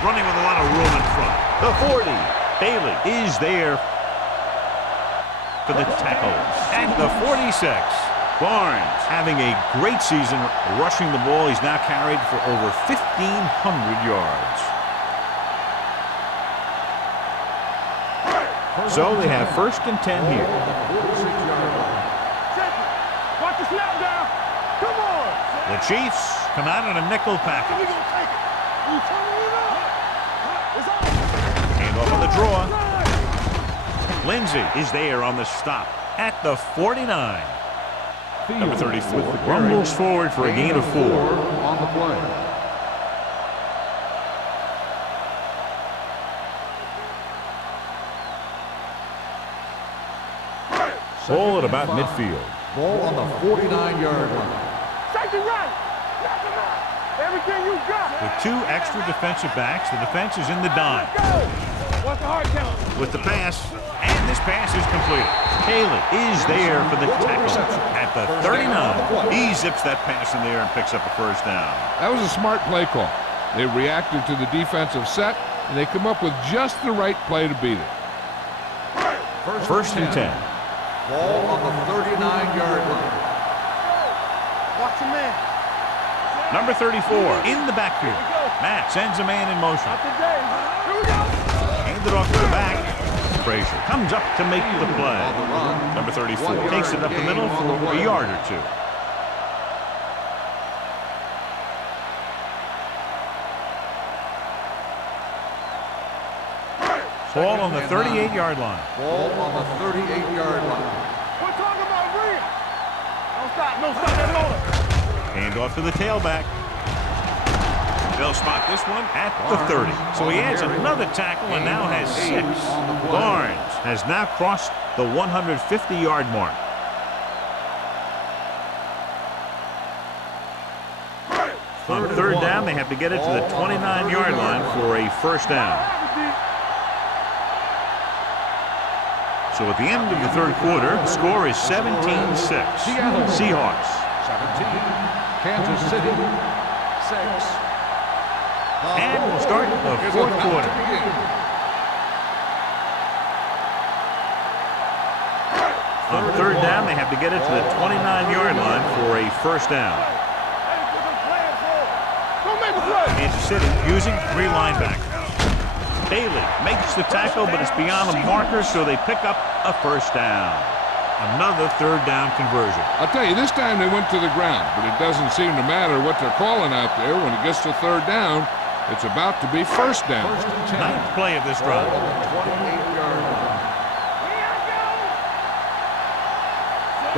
running with a lot of room in front. The 40. Bailey is there for the tackle. At the 46. Barnes having a great season rushing the ball. He's now carried for over 1,500 yards. So they have 1st and 10 here. Watch the snap down. Come on. The Chiefs come out in a nickel package. We gonna take it. You turning it up. It's on. Hand off on the draw. Lindsey is there on the stop at the 49. Number 34 rumbles forward for a gain of 4. On the play. Ball at about midfield. Ball on the 49-yard line. Safety right. Knock him out. Everything you got. With 2 extra defensive backs, the defense is in the dime. Go. What's the hard count? With the pass, and this pass is completed. Haley is there for the tackle at the 39. He zips that pass in there and picks up a 1st down. That was a smart play call. They reacted to the defensive set, and they come up with just the right play to beat it. 1st and 10. Ball on the 39-yard line. Watch your man. Number 34 in the backfield. Matt sends a man in motion. Not today. Here we go. Hand it off to the back. Frazier comes up to make the play. Number 34 takes it up the middle for a yard or 2. Ball on the 38-yard line. Ball on the 38-yard line. We're talking about real. Don't stop. No stop that motor. Hand off to the tailback. They'll spot this one at the 30. So he adds another tackle and now has 6. Barnes has now crossed the 150-yard mark. On 3rd down, they have to get it to the 29-yard line for a 1st down. So at the end of the 3rd quarter, the score is 17-6. Seahawks. 17. Kansas City. 6. And we'll start the 4th quarter. On 3rd down, they have to get it to the 29-yard line for a 1st down. Kansas City using 3 linebackers. Bailey makes the tackle, but it's beyond the marker, so they pick up a 1st down. Another 3rd down conversion. I'll tell you, this time they went to the ground, but it doesn't seem to matter what they're calling out there. When it gets to 3rd down, it's about to be 1st down. 9th play of this drive.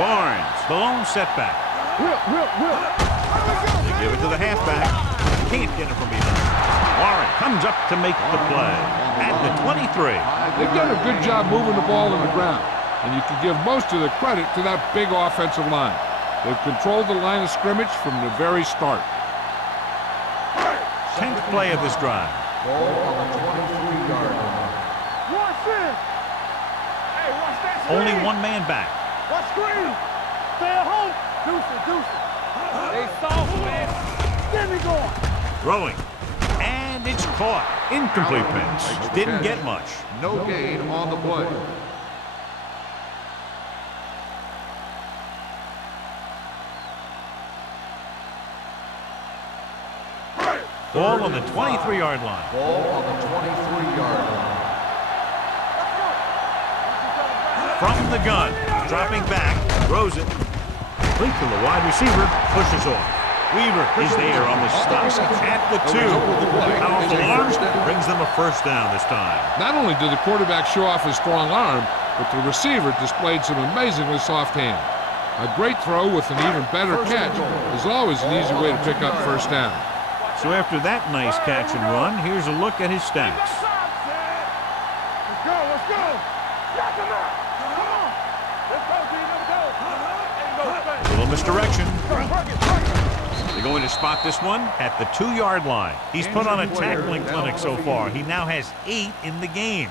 Barnes, the lone setback. They give it to the halfback. Can't get it from behind. Warren comes up to make the play at the 23. They've done a good job moving the ball on the ground, and you can give most of the credit to that big offensive line. They've controlled the line of scrimmage from the very start. 10th play of this drive. Ball on the 23-yard line. Watch this. Hey, watch that screen. Only 1 man back. Watch screen. Stay at home. Deuce. They soft, man. Get me going. Throwing. And it's caught. Incomplete pass. Didn't get much. No gain on the play. Ball on the 23-yard line. Ball on the 23-yard line. From the gun. Dropping back. Throws it. Complete to the wide receiver. Pushes off. Weaver is there on the stop at the 2. Powerful arm brings them a 1st down this time. Not only did the quarterback show off his strong arm, but the receiver displayed some amazingly soft hands. A great throw with an even better catch is always an easy way to pick up 1st down. So after that nice catch and run, here's a look at his stats. Let's go. Knock him out. Come on. Let's go, G. Let's go. Little misdirection. They're going to spot this one at the 2-yard line. He's put on a tackling clinic so far. He now has 8 in the game.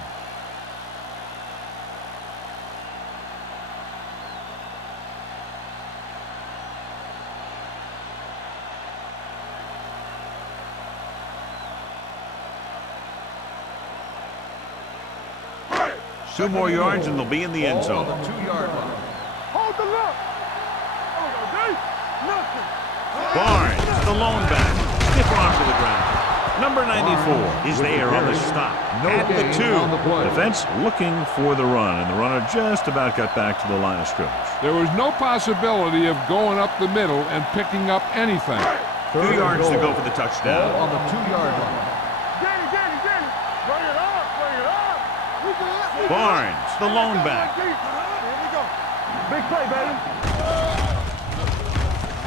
2 more yards and they'll be in the end Ball zone. on the 2-yard line. Hold the look. Nothing. Barnes, the lone back, stiff arm to the ground. Number 94 is there on the stop at the 2. Defense looking for the run, and the runner just about got back to the line of scrimmage. There was no possibility of going up the middle and picking up anything. 2 yards to go for the touchdown. Ball on the 2-yard line. Get it. Bring it up. Barnes, the lone back. Here we go. Big play, baby.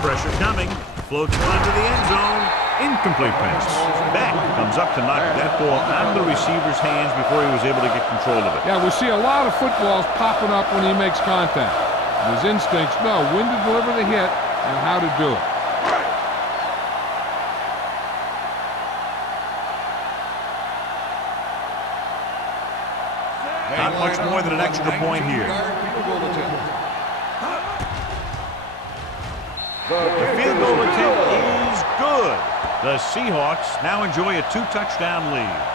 Pressure coming. Floats one to the end zone. Incomplete pass. Beck comes up to knock that ball out of the receiver's hands before he was able to get control of it. Yeah, we see a lot of footballs popping up when he makes contact. His instincts know when to deliver the hit and how to do it. Not much more than an extra point here. The field goal attempt is good. The Seahawks now enjoy a 2-touchdown lead.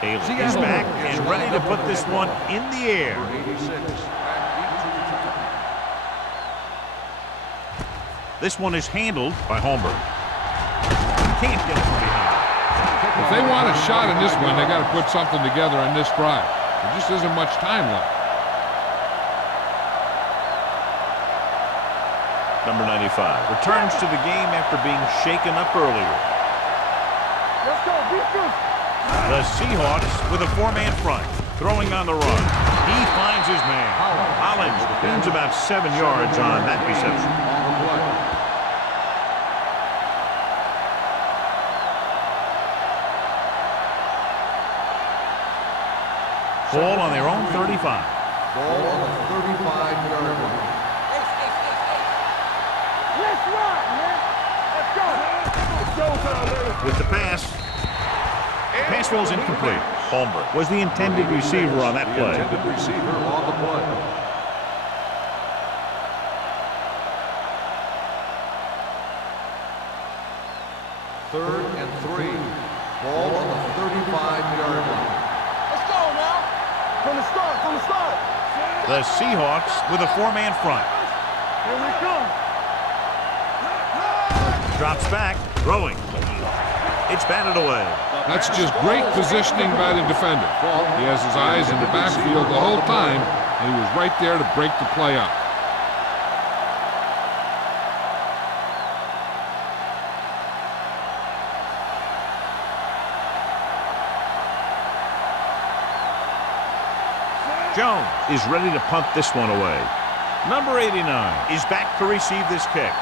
Haley is back and ready to put this one in the air. This one is handled by Holmberg. Can't get it from behind. If they want a shot in this one, they got to put something together on this drive. There just isn't much time left. Number 95 returns to the game after being shaken up earlier. Let's go. Defense. The Seahawks with a 4-man front, throwing on the run. He finds his man. Hollins gains about 7 yards on that reception. Ball on their own 35. Ball on the 35-yard line. Let's ride, man. Let's go. It's showtime, baby. With the pass. Pass rolls incomplete. Holmberg was the intended receiver on that play. Intended receiver on the play. Third and 3. Ball on the 35-yard line. Let's go now. From the start. The Seahawks with a 4-man front. Here we come. Drops back, throwing. It's batted away. That's just great positioning by the defender. He has his eyes in the backfield the whole time, and he was right there to break the play up. Jones is ready to punt this one away. Number 89 is back to receive this kick.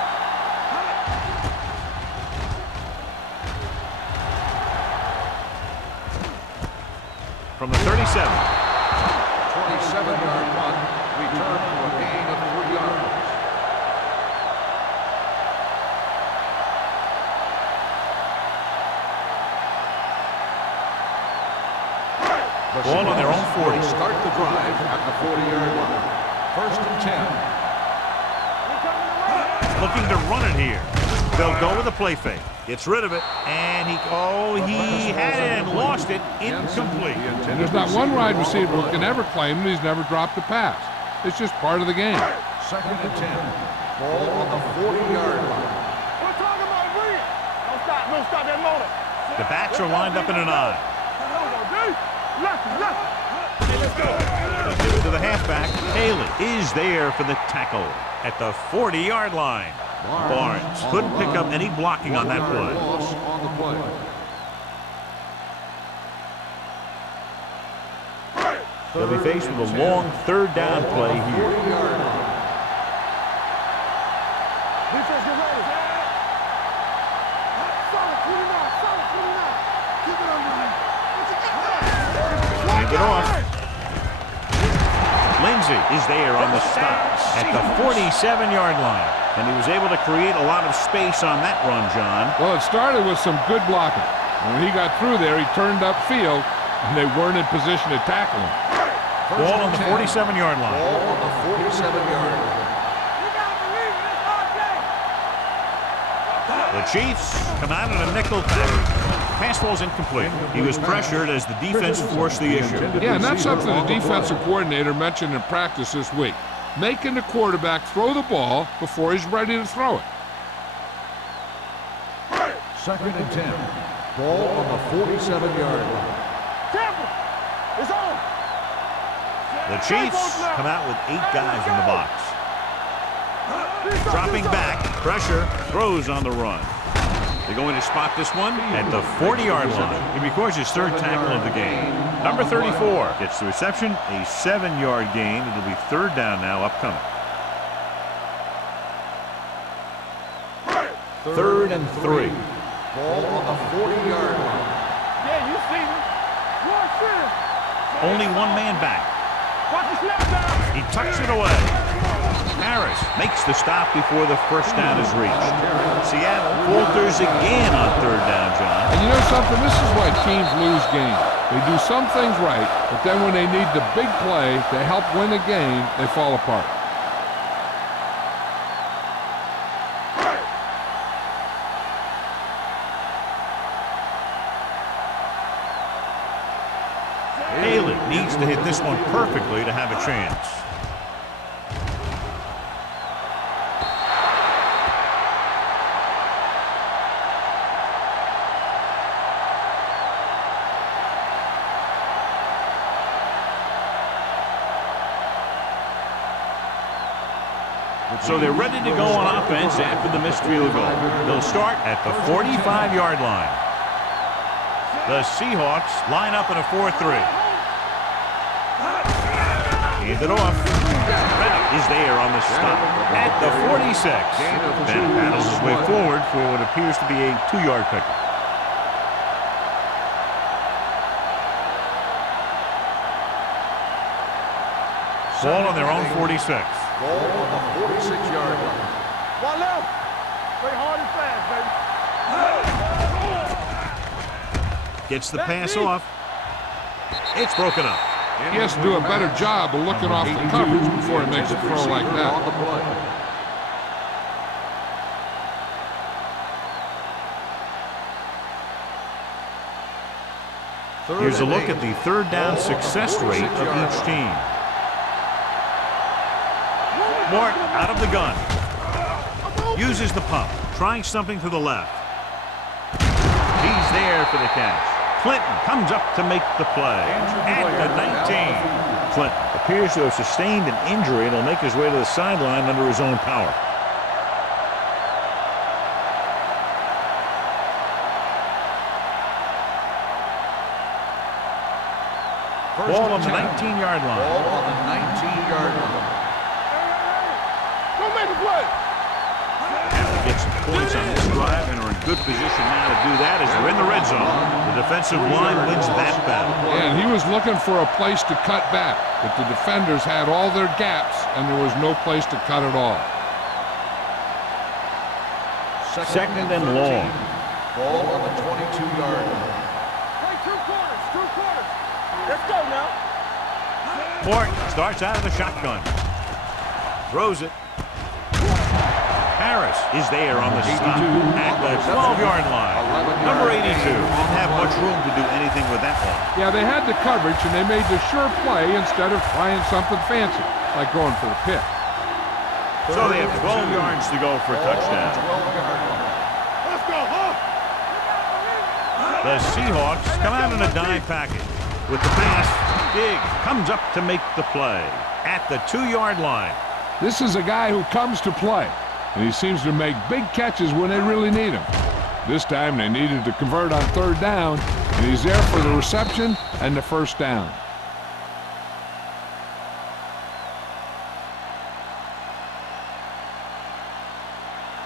From the 37. 27-yard punt, return for a gain of 3 yards. Ball on their own 40. Start the drive at the 40-yard line. First and 10. Looking to run it here. They'll go with a play fake. Gets rid of it, and he had it and lost it. Incomplete. And there's not one wide receiver who can ever claim that he's never dropped a pass. It's just part of the game. Second and 10. Ball on the 40-yard line. We're talking about Reed. Don't stop that motor. The backs are lined up in an eye. Let's go. They give it to the halfback. Haley is there for the tackle at the 40-yard line. Barnes couldn't pick up any blocking on that play. Loss on the play. They'll be faced with a long 3rd down play here. 40-yard line. Defense, get ready. Solid 29. Keep it under him. Hand it off. Lindsey is there on the stop at the 47-yard line. And he was able to create a lot of space on that run, John. Well, it started with some good blocking. And when he got through there, he turned upfield, and they weren't in position to tackle him. Ball on the 47-yard line. Ball on the 47-yard line. The Chiefs come out in a nickel package. Pass ball's incomplete. He was pressured as the defense forced the issue. Yeah, and that's something the defensive coordinator mentioned in practice this week. Making the quarterback throw the ball before he's ready to throw it. 2nd and 10. Ball on the 47-yard line. Tampa, it's on. The Chiefs come out with 8 guys in the box. Dropping back, pressure, throws on the run. They're going to spot this one at the 40-yard line. He records his 3rd tackle of the game. Number 34 gets the reception, a 7-yard gain. It'll be 3rd down now upcoming. 3rd and 3. Ball on the 40-yard line. Yeah, you see me. Watch this. Only one man back. Watch the snap down. He tucks it away. Harris makes the stop before the 1st down is reached. Seattle falters again on 3rd down, John. And you know something? This is why teams lose games. They do some things right, but then when they need the big play to help win the game, they fall apart. Haley needs to hit this one perfectly to have a chance. So they're ready to go on offense after the missed field goal. They'll start at the 45-yard line. The Seahawks line up in a 4-3. Hand it off. Reddick is there on the stop at the 46. Then battles his way forward for what appears to be a 2-yard pickup. Ball on their own 46. Ball on the 46-yard line. One left. Play hard and fast, baby. Gets the pass off. It's broken up. He has to do a better job of looking off the coverage before he makes a throw like that. On the play. Here's a look at the 3rd down success rate of each team. Martin out of the gun. Uses the pump. Trying something to the left. He's there for the catch. Clinton comes up to make the play. At the 19. Clinton appears to have sustained an injury and will make his way to the sideline under his own power. Ball on the 19-yard line. Ball on the 19-yard line. Don't make a play. Have to get some points on this drive and are in good position now to do that as they're in the red zone. The defensive line wins that battle. Yeah, and he was looking for a place to cut back, but the defenders had all their gaps, and there was no place to cut at all. 2nd and long. Ball on the 22-yard line. Play 2 quarters. 2 quarters. Let's go now. Martin starts out of the shotgun. Throws it. Harris is there on the stop at the 12-yard line. Number 82 didn't have much room to do anything with that one. Yeah, they had the coverage, and they made the sure play instead of trying something fancy, like going for the pick. So they have 12 yards to go for a touchdown. Let's go, huh? The Seahawks come out in a dime package. With the pass, Diggs comes up to make the play at the 2-yard line. This is a guy who comes to play, and he seems to make big catches when they really need him. This time they needed to convert on 3rd down, and he's there for the reception and the 1st down.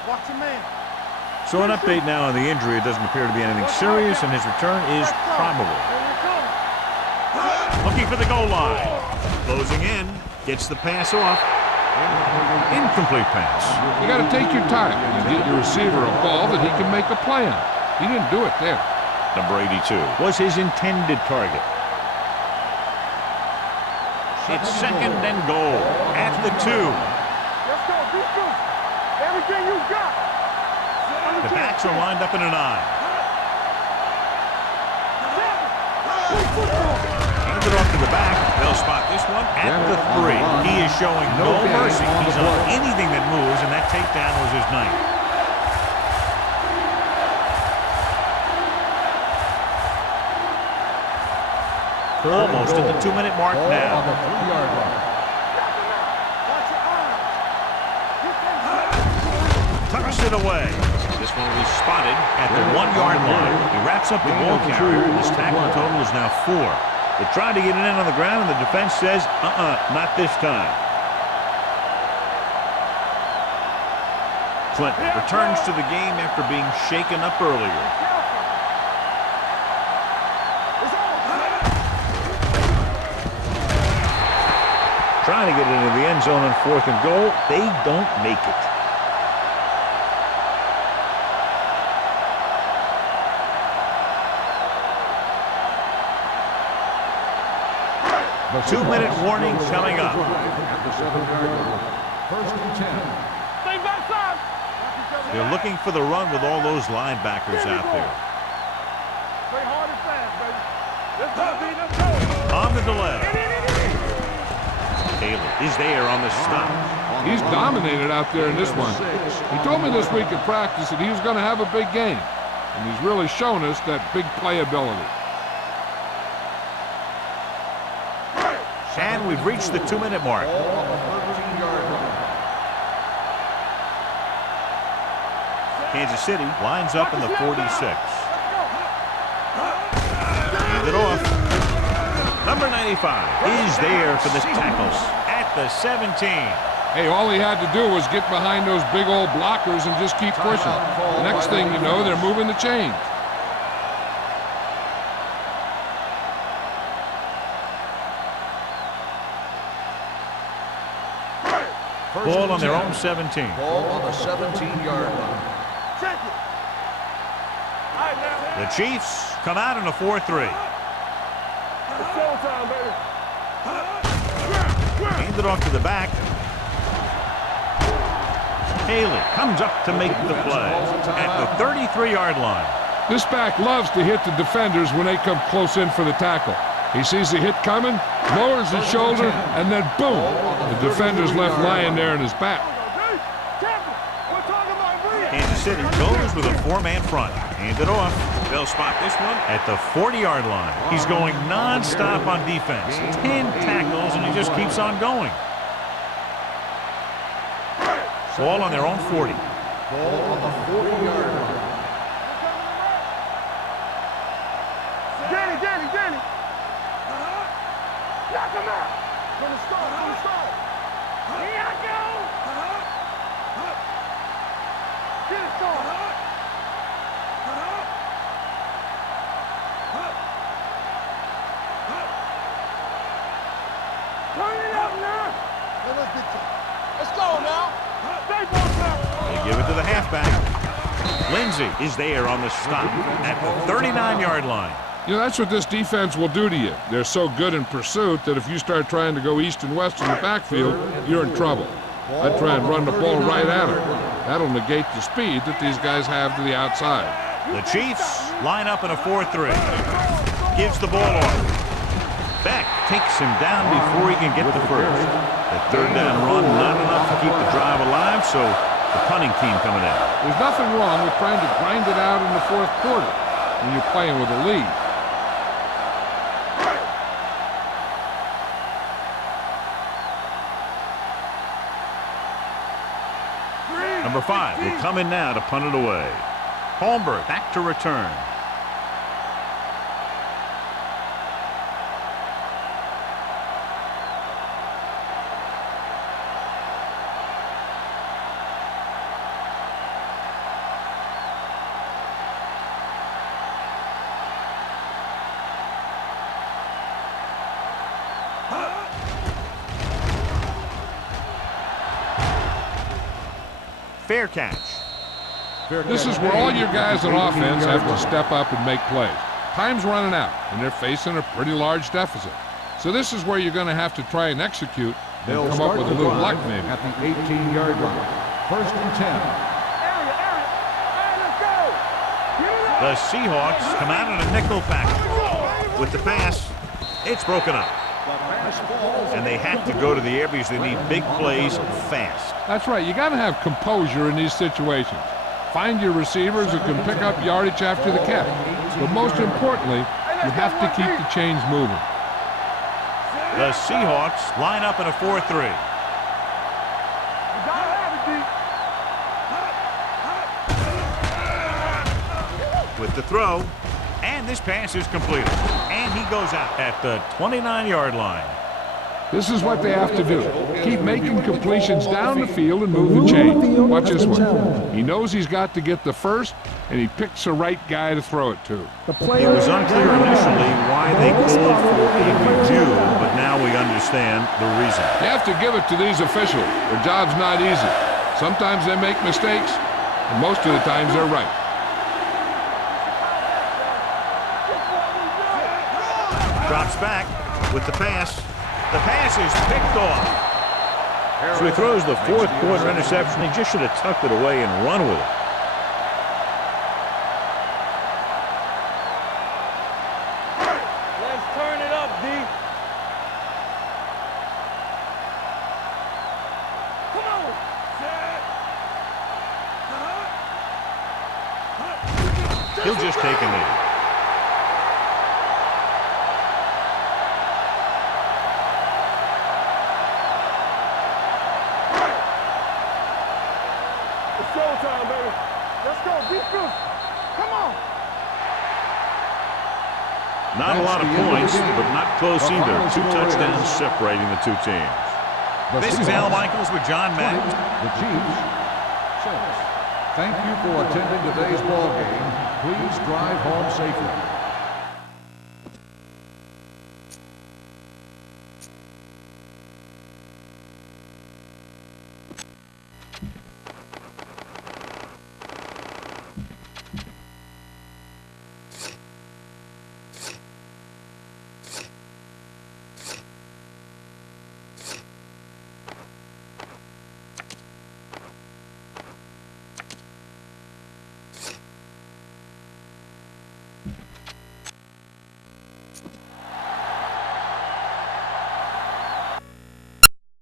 Watch your man. So an update now on the injury. It doesn't appear to be anything serious, and his return is probable. Looking for the goal line. Closing in. Gets the pass off. Incomplete pass. You got to take your time and get your receiver a ball that he can make a play on. He didn't do it there. Number 82 was his intended target. It's second and goal at the 2. Let's go. Be true. Everything you got. The backs are lined up in an eye. Hands it off to the back. They'll spot this one at the 3. He is showing no mercy. He's on anything that moves, and that takedown was his night. Almost at the 2-minute mark now. On the 3-yard line. Tucks it away. This one will be spotted at the 1-yard line. He wraps up the ball carrier. His tackle total is now 4. They tried to get it in on the ground, and the defense says, not this time. Clinton returns to the game after being shaken up earlier. Trying to get it into the end zone on 4th and goal. They don't make it. The 2-minute warning coming up. At the 7-yard line. 1st and 10. Stay backside. They're looking for the run with all those linebackers out there. Play hard and fast, baby. Let's go, B. Let's go. On the delay. Taylor is there on the stop. He's dominated out there in this one. He told me this week at practice that he was going to have a big game, and he's really shown us that big playability. And we've reached the 2-minute mark. On the 13-yard line. Kansas City lines up in the 46. Hand it off. Number 95 is there for the tackles at the 17. Hey, all he had to do was get behind those big old blockers and just keep pushing. Next thing you know, they're moving the chains. Ball on their own 17. Ball on the 17-yard line. Check it. All right, now. The Chiefs come out in a 4-3. It's showtime, baby. Hand it off to the back. Haley comes up to make the play at the 33-yard line. This back loves to hit the defenders when they come close in for the tackle. He sees the hit coming, lowers his shoulder, and then boom, the defender's left lying there in his back. Kansas City goes with a 4-man front. Hand it off. They'll spot this one at the 40-yard line. He's going non-stop on defense. 10 tackles, and he just keeps on going. Ball on their own 40. Ball on the 40-yard line. Danny. Knock him out. Gonna start. Here I go. Get it started. Turn it up now. Let's go now. Stay both now. They give it to the halfback. Lindsey is there on the stop at the 39-yard line. You know, that's what this defense will do to you. They're so good in pursuit that if you start trying to go east and west in the backfield, you're in trouble. I'd try and run the ball right at them. That'll negate the speed that these guys have to the outside. The Chiefs line up in a 4-3. Gives the ball off. Beck takes him down before he can get the first. The 3rd down run, not enough to keep the drive alive, so the punting team coming in. There's nothing wrong with trying to grind it out in the 4th quarter when you're playing with a lead. Number 5 will come in now to punt it away. Holmberg back to return. fair catch. This is where all your guys on offense have to step up and make plays. Time's running out, and they're facing a pretty large deficit. So this is where you're going to have to try and execute and come up with a little luck maybe. At the 18-yard line. First and 10. The Seahawks come out in a nickel package. With the pass, it's broken up. And they have to go to the air because they need big plays fast. That's right. You got to have composure in these situations. Find your receivers who can pick up yardage after the catch. But most importantly, you have to keep the chains moving. The Seahawks line up in a 4-3. With the throw, and this pass is completed. And he goes out at the 29-yard line. This is what they have to do. Keep making completions down the field and move the chains. Watch this one. He knows he's got to get the first, and he picks the right guy to throw it to. It was unclear initially why they called for a review, but now we understand the reason. You have to give it to these officials. Their job's not easy. Sometimes they make mistakes, and most of the times they're right. Drops back with the pass. The pass is picked off. So he throws the fourth quarter interception. He just should have tucked it away and run with it. Let's turn it up, D. Come on. He'll just take a knee. Showtime, baby. Let's go. Defense. Come on. Not a lot of points, but not close either. 2 touchdowns separating the two teams. This is Al Michaels with John Madden. The Chiefs 6. Thank you for attending today's ball game. Please drive home safely.